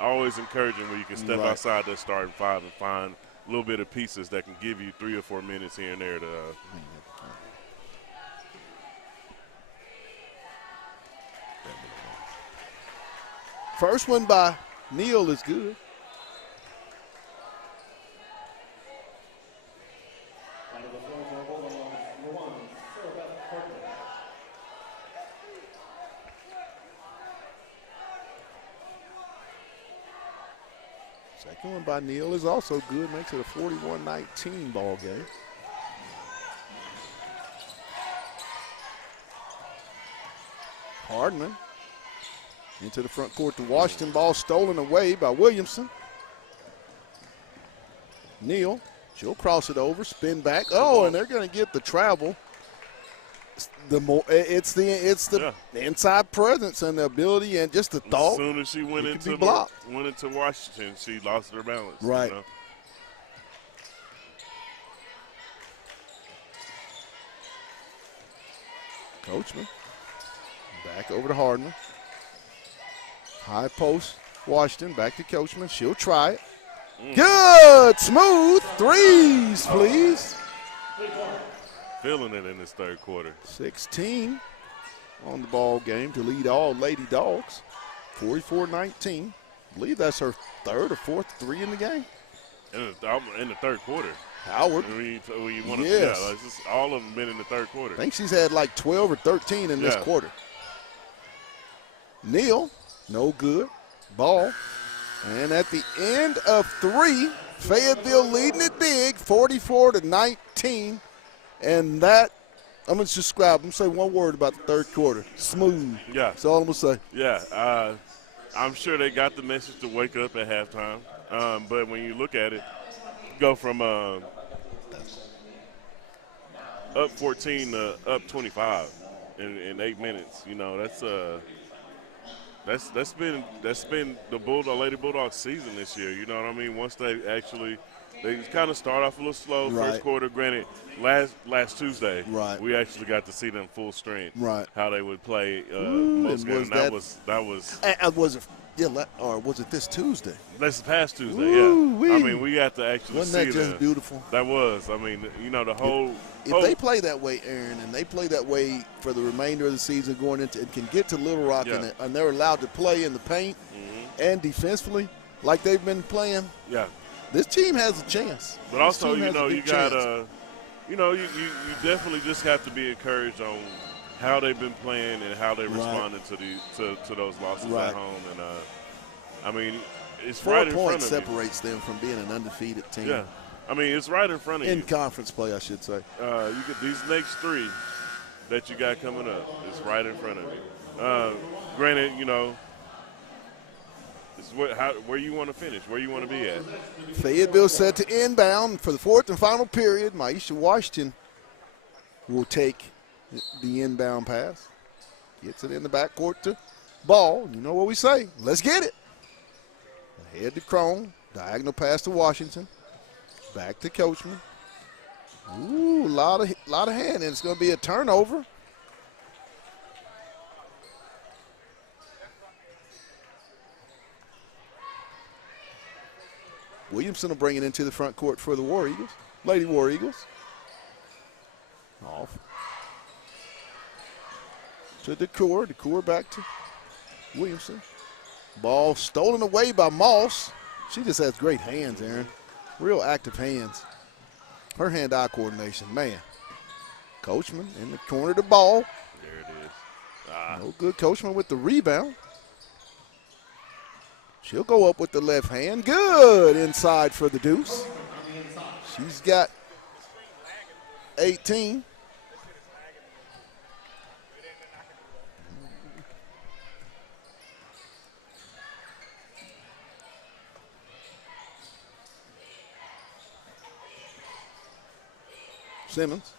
Always encouraging when you can step outside that starting 5 and find a little bit of pieces that can give you 3 or 4 minutes here and there to. First one by Neal is good. Second one by Neal is also good. Makes it a 41-19 ball game. Hardman into the front court to Washington. Ball stolen away by Williamson. Neal, she'll cross it over, spin back. Oh, and they're going to get the travel. It's the inside presence and the ability and just the thought. As soon as she went into Washington, she lost her balance. Right. Coachman back over to Hardman. High post, Washington, back to Coachman. She'll try it. Good, smooth, threes, please. Feeling it in this third quarter. 16 on the ball game to lead all Lady Dogs. 44-19. I believe that's her third or fourth 3 in the game. In the third quarter. Howard. All of them been in the third quarter. I think she's had like 12 or 13 in this quarter. Neal. No good. Ball. And at the end of 3, Fayetteville leading it big, 44-19. And that, I'm going to say one word about the third quarter. Smooth. Yeah. That's all I'm going to say. Yeah. I'm sure they got the message to wake up at halftime. But when you look at it, go from up 14 to up 25 in 8 minutes. You know, that's been the Lady Bulldogs season this year. You know what I mean? Once they kind of start off a little slow first quarter. Granted, last Tuesday, we actually got to see them full strength. How they would play most games. That was. Or was it this Tuesday? This past Tuesday, yeah. I mean, we got to actually Wasn't see that just beautiful? That was. I mean, you know, the whole. If they play that way, Aaron, and they play that way for the remainder of the season going into and can get to Little Rock and they're allowed to play in the paint and defensively like they've been playing, this team has a chance. But also, you know, you got you definitely just have to be encouraged on how they've been playing and how they responded to those losses at home. And I mean, it's 4 right in front of points separates them from being an undefeated team. Yeah, I mean, it's right in front of you. In conference play, I should say. You get these next 3 that you got coming up. It's right in front of you. Granted, you know, it's where you want to finish, where you want to be at. Fayetteville set to inbound for the 4th and final period. Maisha Washington will take the inbound pass. Gets it in the backcourt to Ball. You know what we say. Let's get it. Ahead to Crone. Diagonal pass to Washington. Back to Coachman. Ooh, a lot of hand, and it's going to be a turnover. Williamson will bring it into the front court for the War Eagles. Lady War Eagles. Off. To Decor. Decor back to Williamson. Ball stolen away by Moss. She just has great hands, Aaron. Real active hands. Her hand-eye coordination, man. Coachman in the corner to Ball. There it is. No good. Coachman with the rebound. She'll go up with the left hand. Good inside for the Deuce. She's got 18. Simmons.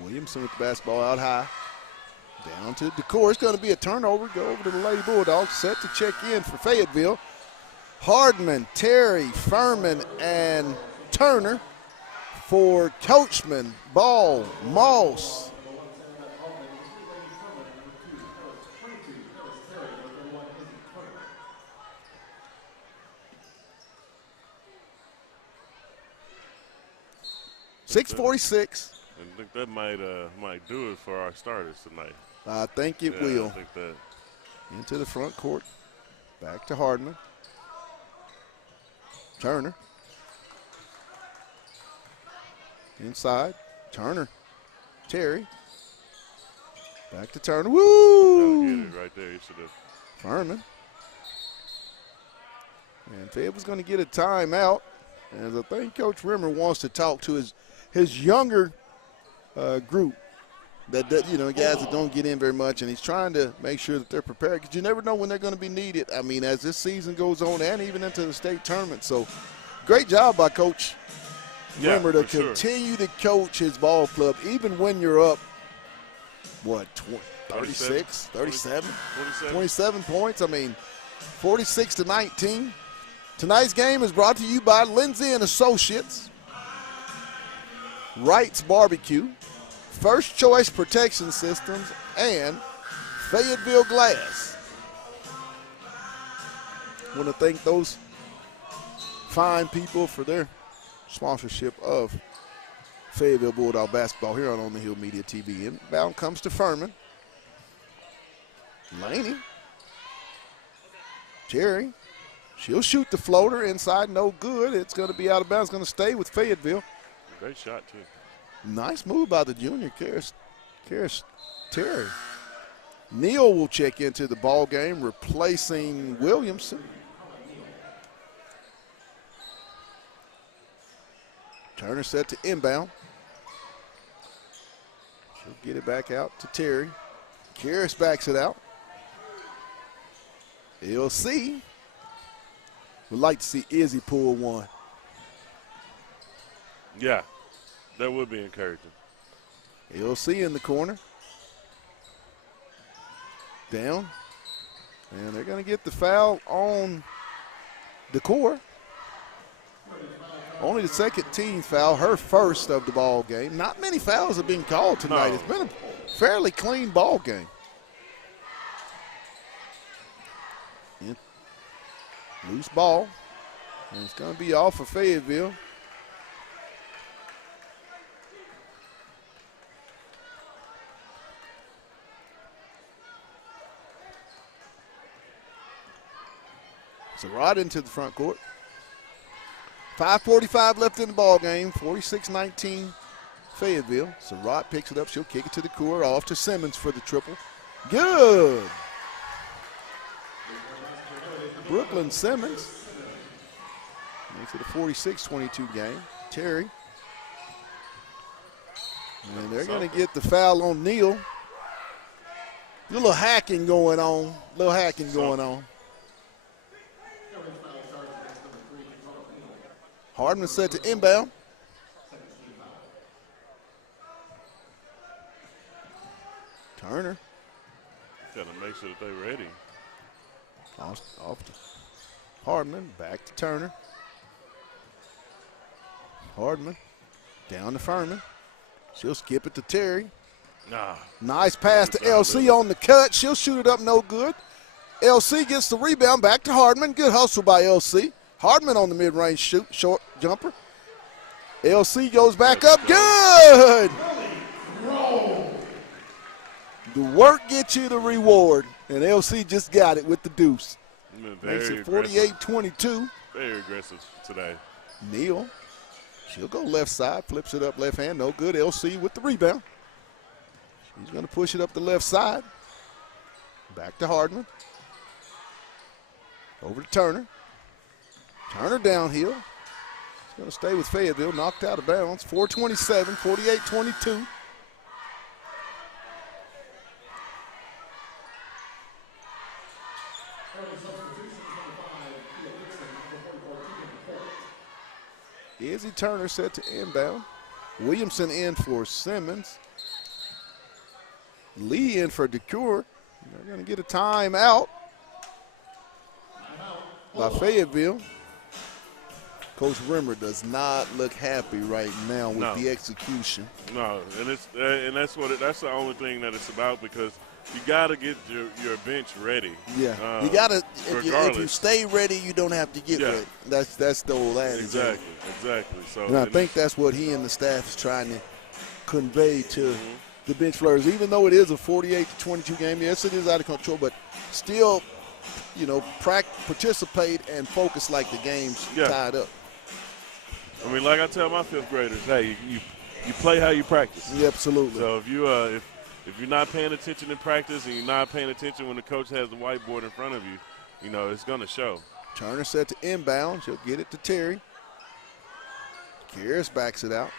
Williamson with the basketball out high. Down to Decor. It's going to be a turnover. Go over to the Lady Bulldogs. Set to check in for Fayetteville. Hardman, Terry, Furman, and Turner for Coachman, Ball, Moss. .646. I think that might do it for our starters tonight. I think it will. I think that. Into the front court. Back to Hardman. Turner. Inside. Turner. Terry. Back to Turner. Woo! Get it right there. You should have. Furman. And Fayetteville's going to get a timeout. As I think Coach Rimmer wants to talk to his younger group, that guys that don't get in very much, and he's trying to make sure that they're prepared because you never know when they're going to be needed. I mean, as this season goes on and even into the state tournament. So, great job by Coach Rimmer to continue to coach his ball club, even when you're up, 36, 37, 27 points. I mean, 46-19. Tonight's game is brought to you by Lindsay and Associates, Wright's Barbecue, First Choice Protection Systems, and Fayetteville Glass. I want to thank those fine people for their sponsorship of Fayetteville Bulldog basketball here on the Hill Media TV. Inbound comes to Furman. Laney. Jerry. She'll shoot the floater inside, no good. It's going to be out of bounds. It's going to stay with Fayetteville. Great shot, too. Nice move by the junior, Karis Terry. Neal will check into the ball game, replacing Williamson. Turner set to inbound. She'll get it back out to Terry. Karis backs it out. LC would like to see Izzy pull one. Yeah, that would be encouraging. LC in the corner. Down. And they're going to get the foul on Decor. Only the second team foul, her first of the ball game. Not many fouls have been called tonight. No. It's been a fairly clean ball game. Loose ball. And it's going to be off of Fayetteville. Surratt into the front court. 5:45 left in the ball game. 46-19 Fayetteville. Surratt picks it up. She'll kick it to the core. Off to Simmons for the triple. Good. Brooklyn Simmons makes it a 46-22 game. Terry. And they're going to get the foul on Neal. A little hacking going on. Hardman set to inbound. Turner. Got to make sure that they're ready. Off to Hardman, back to Turner. Hardman, down to Furman. She'll skip it to Terry. Nah. Nice pass to LC on the cut. She'll shoot it up, no good. LC gets the rebound, back to Hardman. Good hustle by LC. Hardman on the mid-range shoot, short jumper. LC goes back up, good! The work gets you the reward, and LC just got it with the deuce. Makes it 48-22. Very aggressive today. Neal, she'll go left side, flips it up left hand, no good. LC with the rebound. She's going to push it up the left side. Back to Hardman. Over to Turner. Turner downhill. He's going to stay with Fayetteville, knocked out of bounds. 4:27, 48-22. Izzy Turner set to inbound. Williamson in for Simmons. Lee in for DeCoeur. They're going to get a timeout by Fayetteville. Coach Rimmer does not look happy right now with the execution. No, and that's the only thing that it's about, because you got to get your bench ready. Yeah, you got to. If you stay ready, you don't have to get ready. That's the old adage. Exactly. So, and I think that's what he and the staff is trying to convey to the bench players. Even though it is a 48-22 game, yes, it is out of control, but still, participate and focus like the game's tied up. I mean, like I tell my fifth graders, hey, you play how you practice. Yeah, absolutely. So if you if you're not paying attention in practice and you're not paying attention when the coach has the whiteboard in front of you, it's going to show. Turner set to inbound. She'll get it to Terry. Karras backs it out.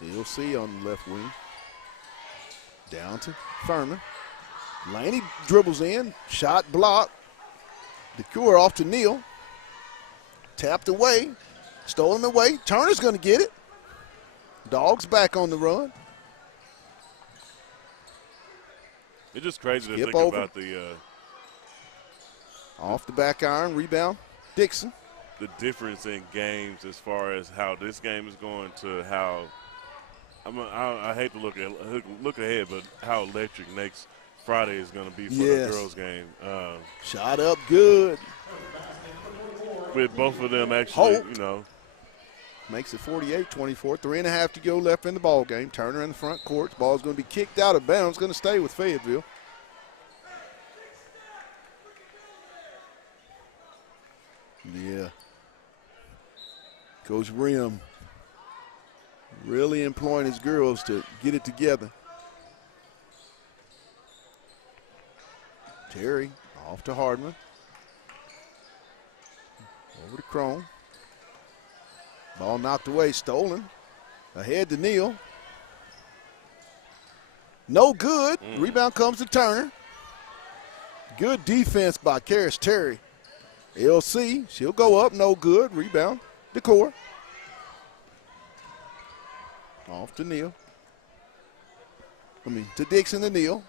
You'll see on the left wing. Down to Furman. Laney dribbles in. Shot blocked. DeCoeur off to Neal. Tapped away. Stolen away. Turner's going to get it. Dogs back on the run. It's just crazy to think over. about the off the back iron. Rebound. Dixon. The difference in games as far as how this game is going to how I hate to look ahead, but how electric next Friday is going to be for the girls' game. Shot up good. With both of them actually, Makes it 48-24. 3.5 to go left in the ball game. Turner in the front court. Ball's going to be kicked out of bounds. Going to stay with Fayetteville. Yeah. Coach Rim really employing his girls to get it together. Terry off to Hardman. Over to Crone. Ball knocked away, stolen. Ahead to Neal. No good. Rebound comes to Turner. Good defense by Karis Terry. LC, she'll go up, no good. Rebound, Decor. Off to Neal. To Dixon to Neal.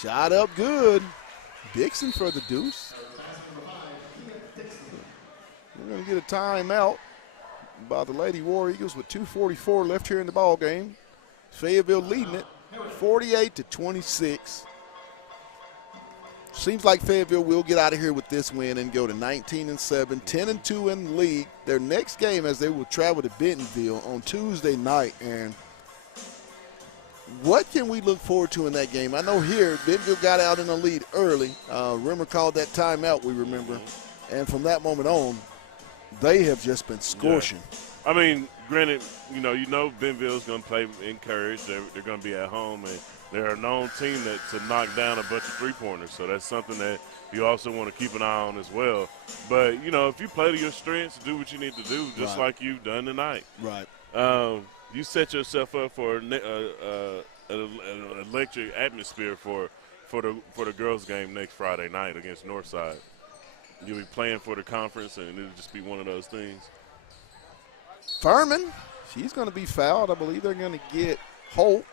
Shot up good. Dixon for the deuce. We're going to get a timeout by the Lady War Eagles with 2:44 left here in the ball game. Fayetteville leading it 48-26. Seems like Fayetteville will get out of here with this win and go to 19-7, 10-2 in the league. Their next game, as they will travel to Bentonville on Tuesday night. And what can we look forward to in that game? I know here Bentonville got out in the lead early. Rimmer called that timeout, we remember. And from that moment on, they have just been scorching. Yeah. I mean, granted, you know Bentonville's going to play encouraged. They're going to be at home, and they're a known team to knock down a bunch of three-pointers. So that's something that you also want to keep an eye on as well. But, if you play to your strengths, do what you need to do, just like you've done tonight. Right. You set yourself up for an electric atmosphere for the girls' game next Friday night against Northside. You'll be playing for the conference, and it'll just be one of those things. Furman, she's going to be fouled. I believe they're going to get Holt.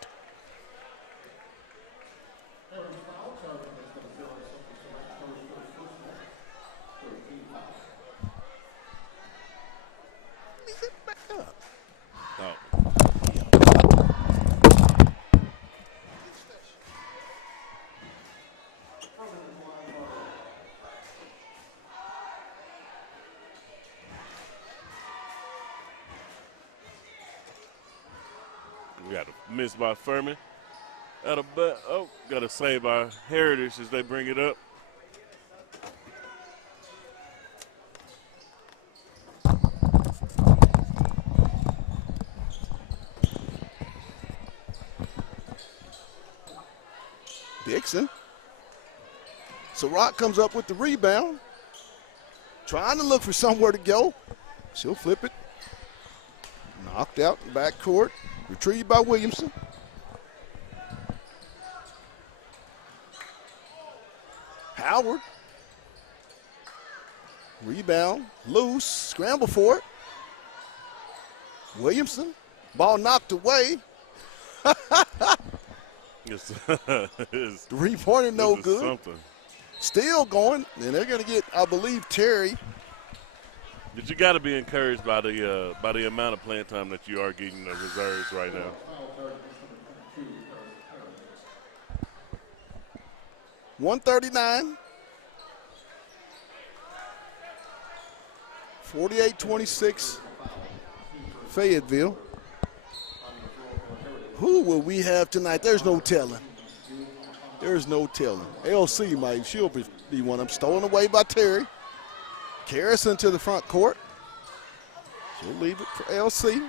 We got a miss by Furman. Got a save by Heritage as they bring it up. Dixon. Surratt comes up with the rebound. Trying to look for somewhere to go. She'll flip it. Knocked out in the backcourt. Retrieved by Williamson. Howard. Rebound. Loose. Scramble for it. Williamson. Ball knocked away. Three-pointer no good. Something. Still going, and they're going to get, I believe, Terry. But you got to be encouraged by the amount of playing time that you are getting the reserves right now. $139. 48-26. Fayetteville. Who will we have tonight? There's no telling. There's no telling. LC, Mike, she'll be one of them. Stolen away by Terry. Carrison to the front court. She'll leave it for LC.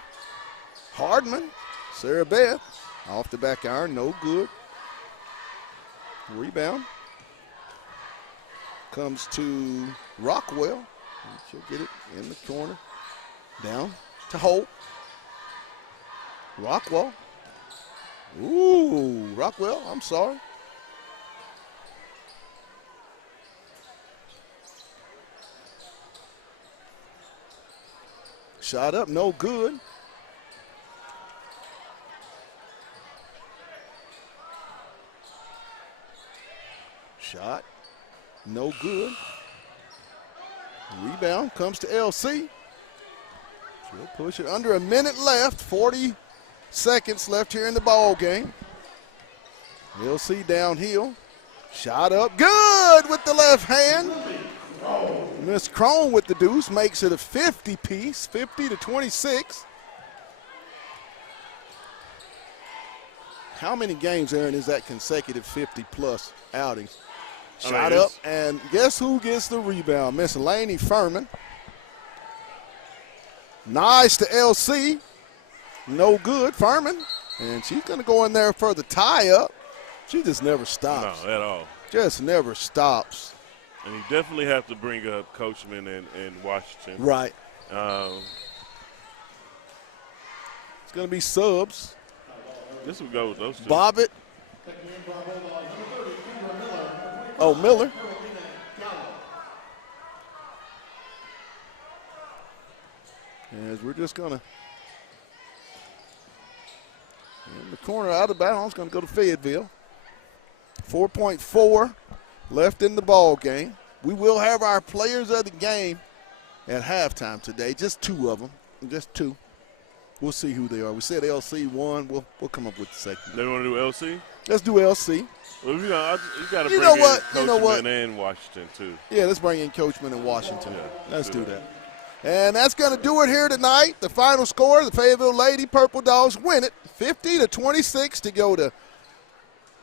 Hardman. Sarah Beth. Off the back iron. No good. Rebound. Comes to Rockwell. She'll get it in the corner. Down to Holt. Rockwell. Ooh, Rockwell, I'm sorry. Shot up, no good. Shot, no good. Rebound comes to LC. She'll push it under a minute left, 40 seconds left here in the ball game. LC downhill. Shot up, good with the left hand. Miss Crone with the deuce makes it a 50-piece, 50-26. How many games, Aaron, is that consecutive 50-plus outings? Shot up, and guess who gets the rebound? Miss Laney Furman. Nice to LC. No good, Furman. And she's going to go in there for the tie-up. She just never stops. No, at all. Just never stops. And you definitely have to bring up Coachman and Washington. Right. It's going to be subs. This will go with those two. Bobbitt. Oh, Miller. As we're just going to, in the corner out of bounds, going to go to Fayetteville. 4.4 left in the ball game. We will have our players of the game at halftime today. Just 2 of them. Just 2. We'll see who they are. We said LC won. We'll come up with the second. They want to do LC? Let's do LC. Well, you got to bring in Coachman and Washington, too. Yeah, let's bring in Coachman and Washington. Yeah, let's do that. And that's going to do it here tonight. The final score, the Fayetteville Lady Purple Dogs win it 50-26 to go to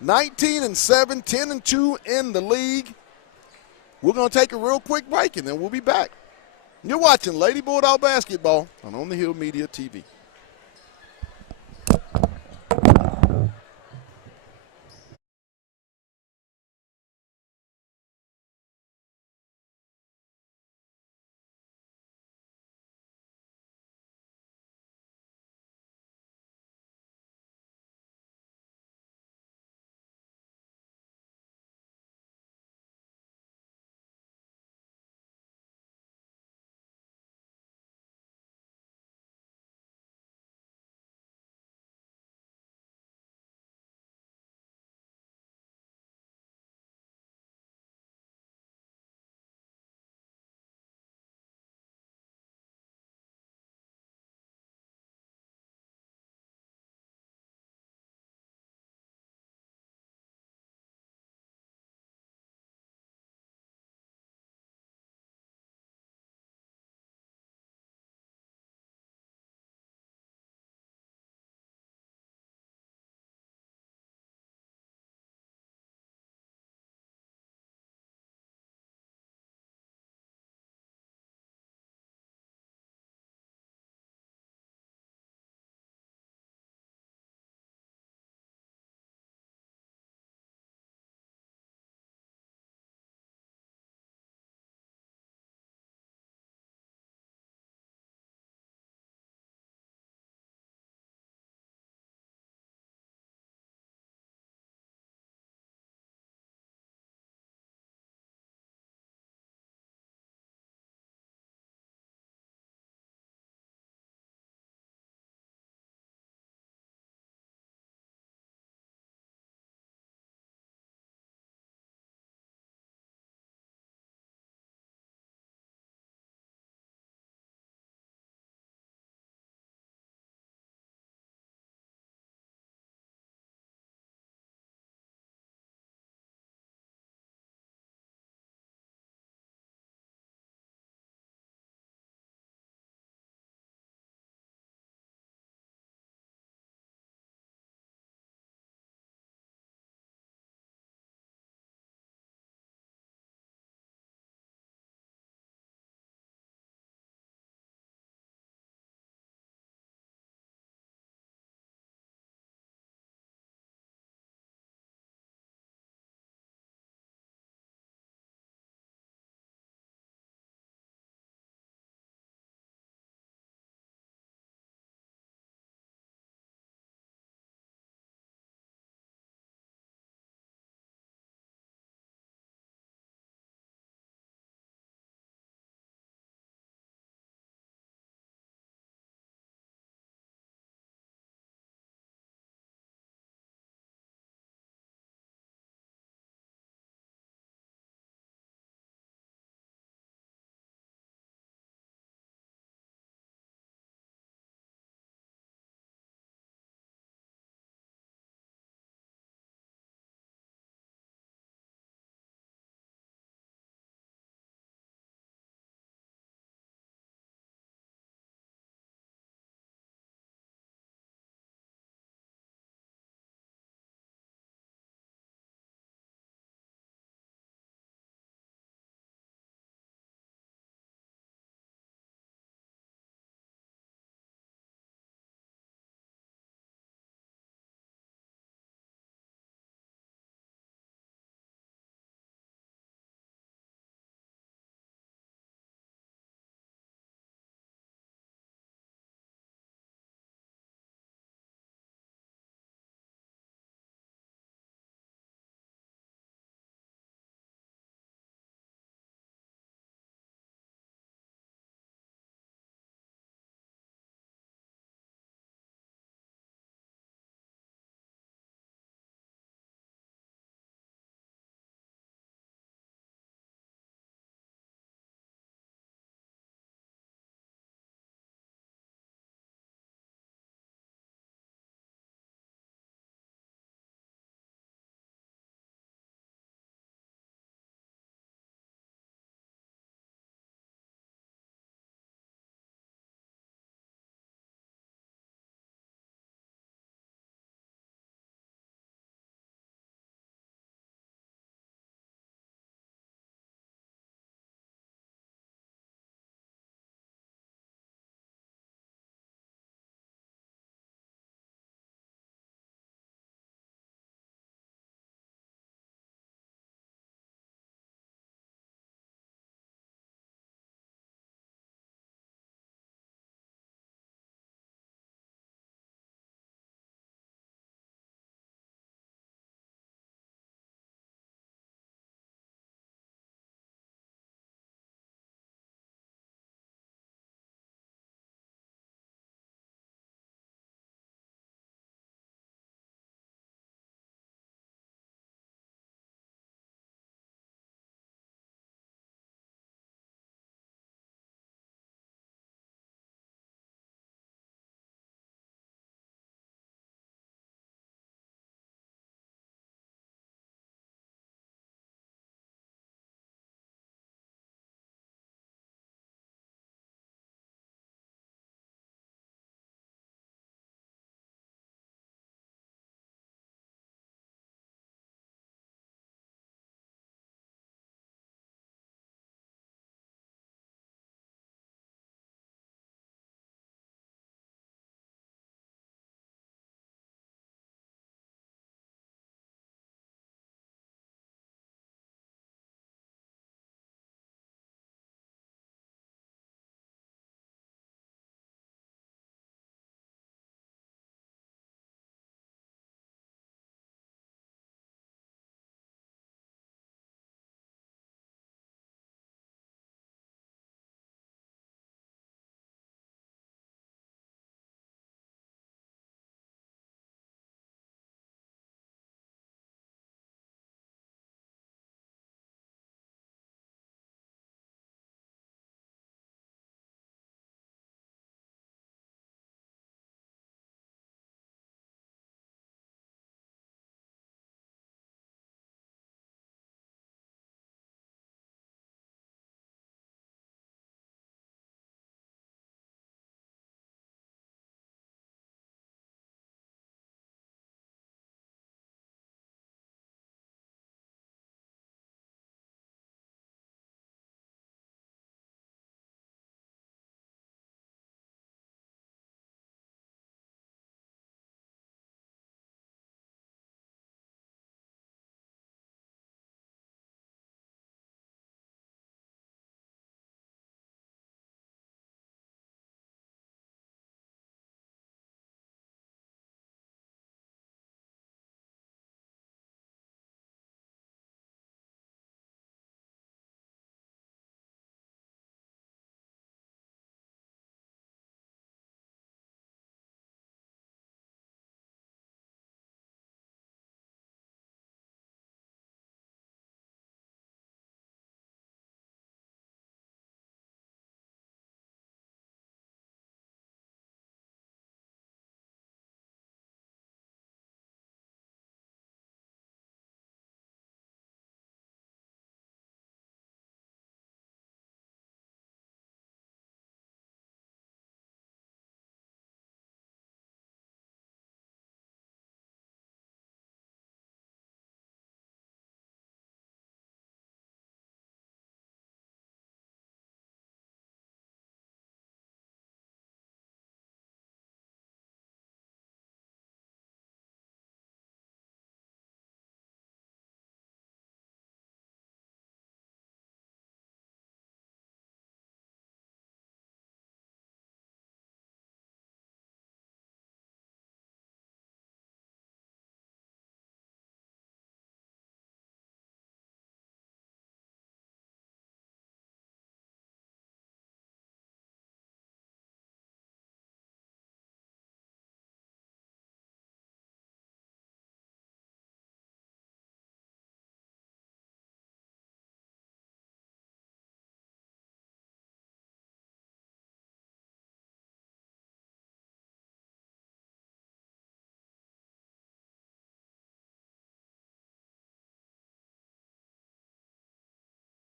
19-7, 10-2 in the league. We're going to take a real quick break, and then we'll be back. You're watching Lady Bulldog Basketball on the Hill Media TV.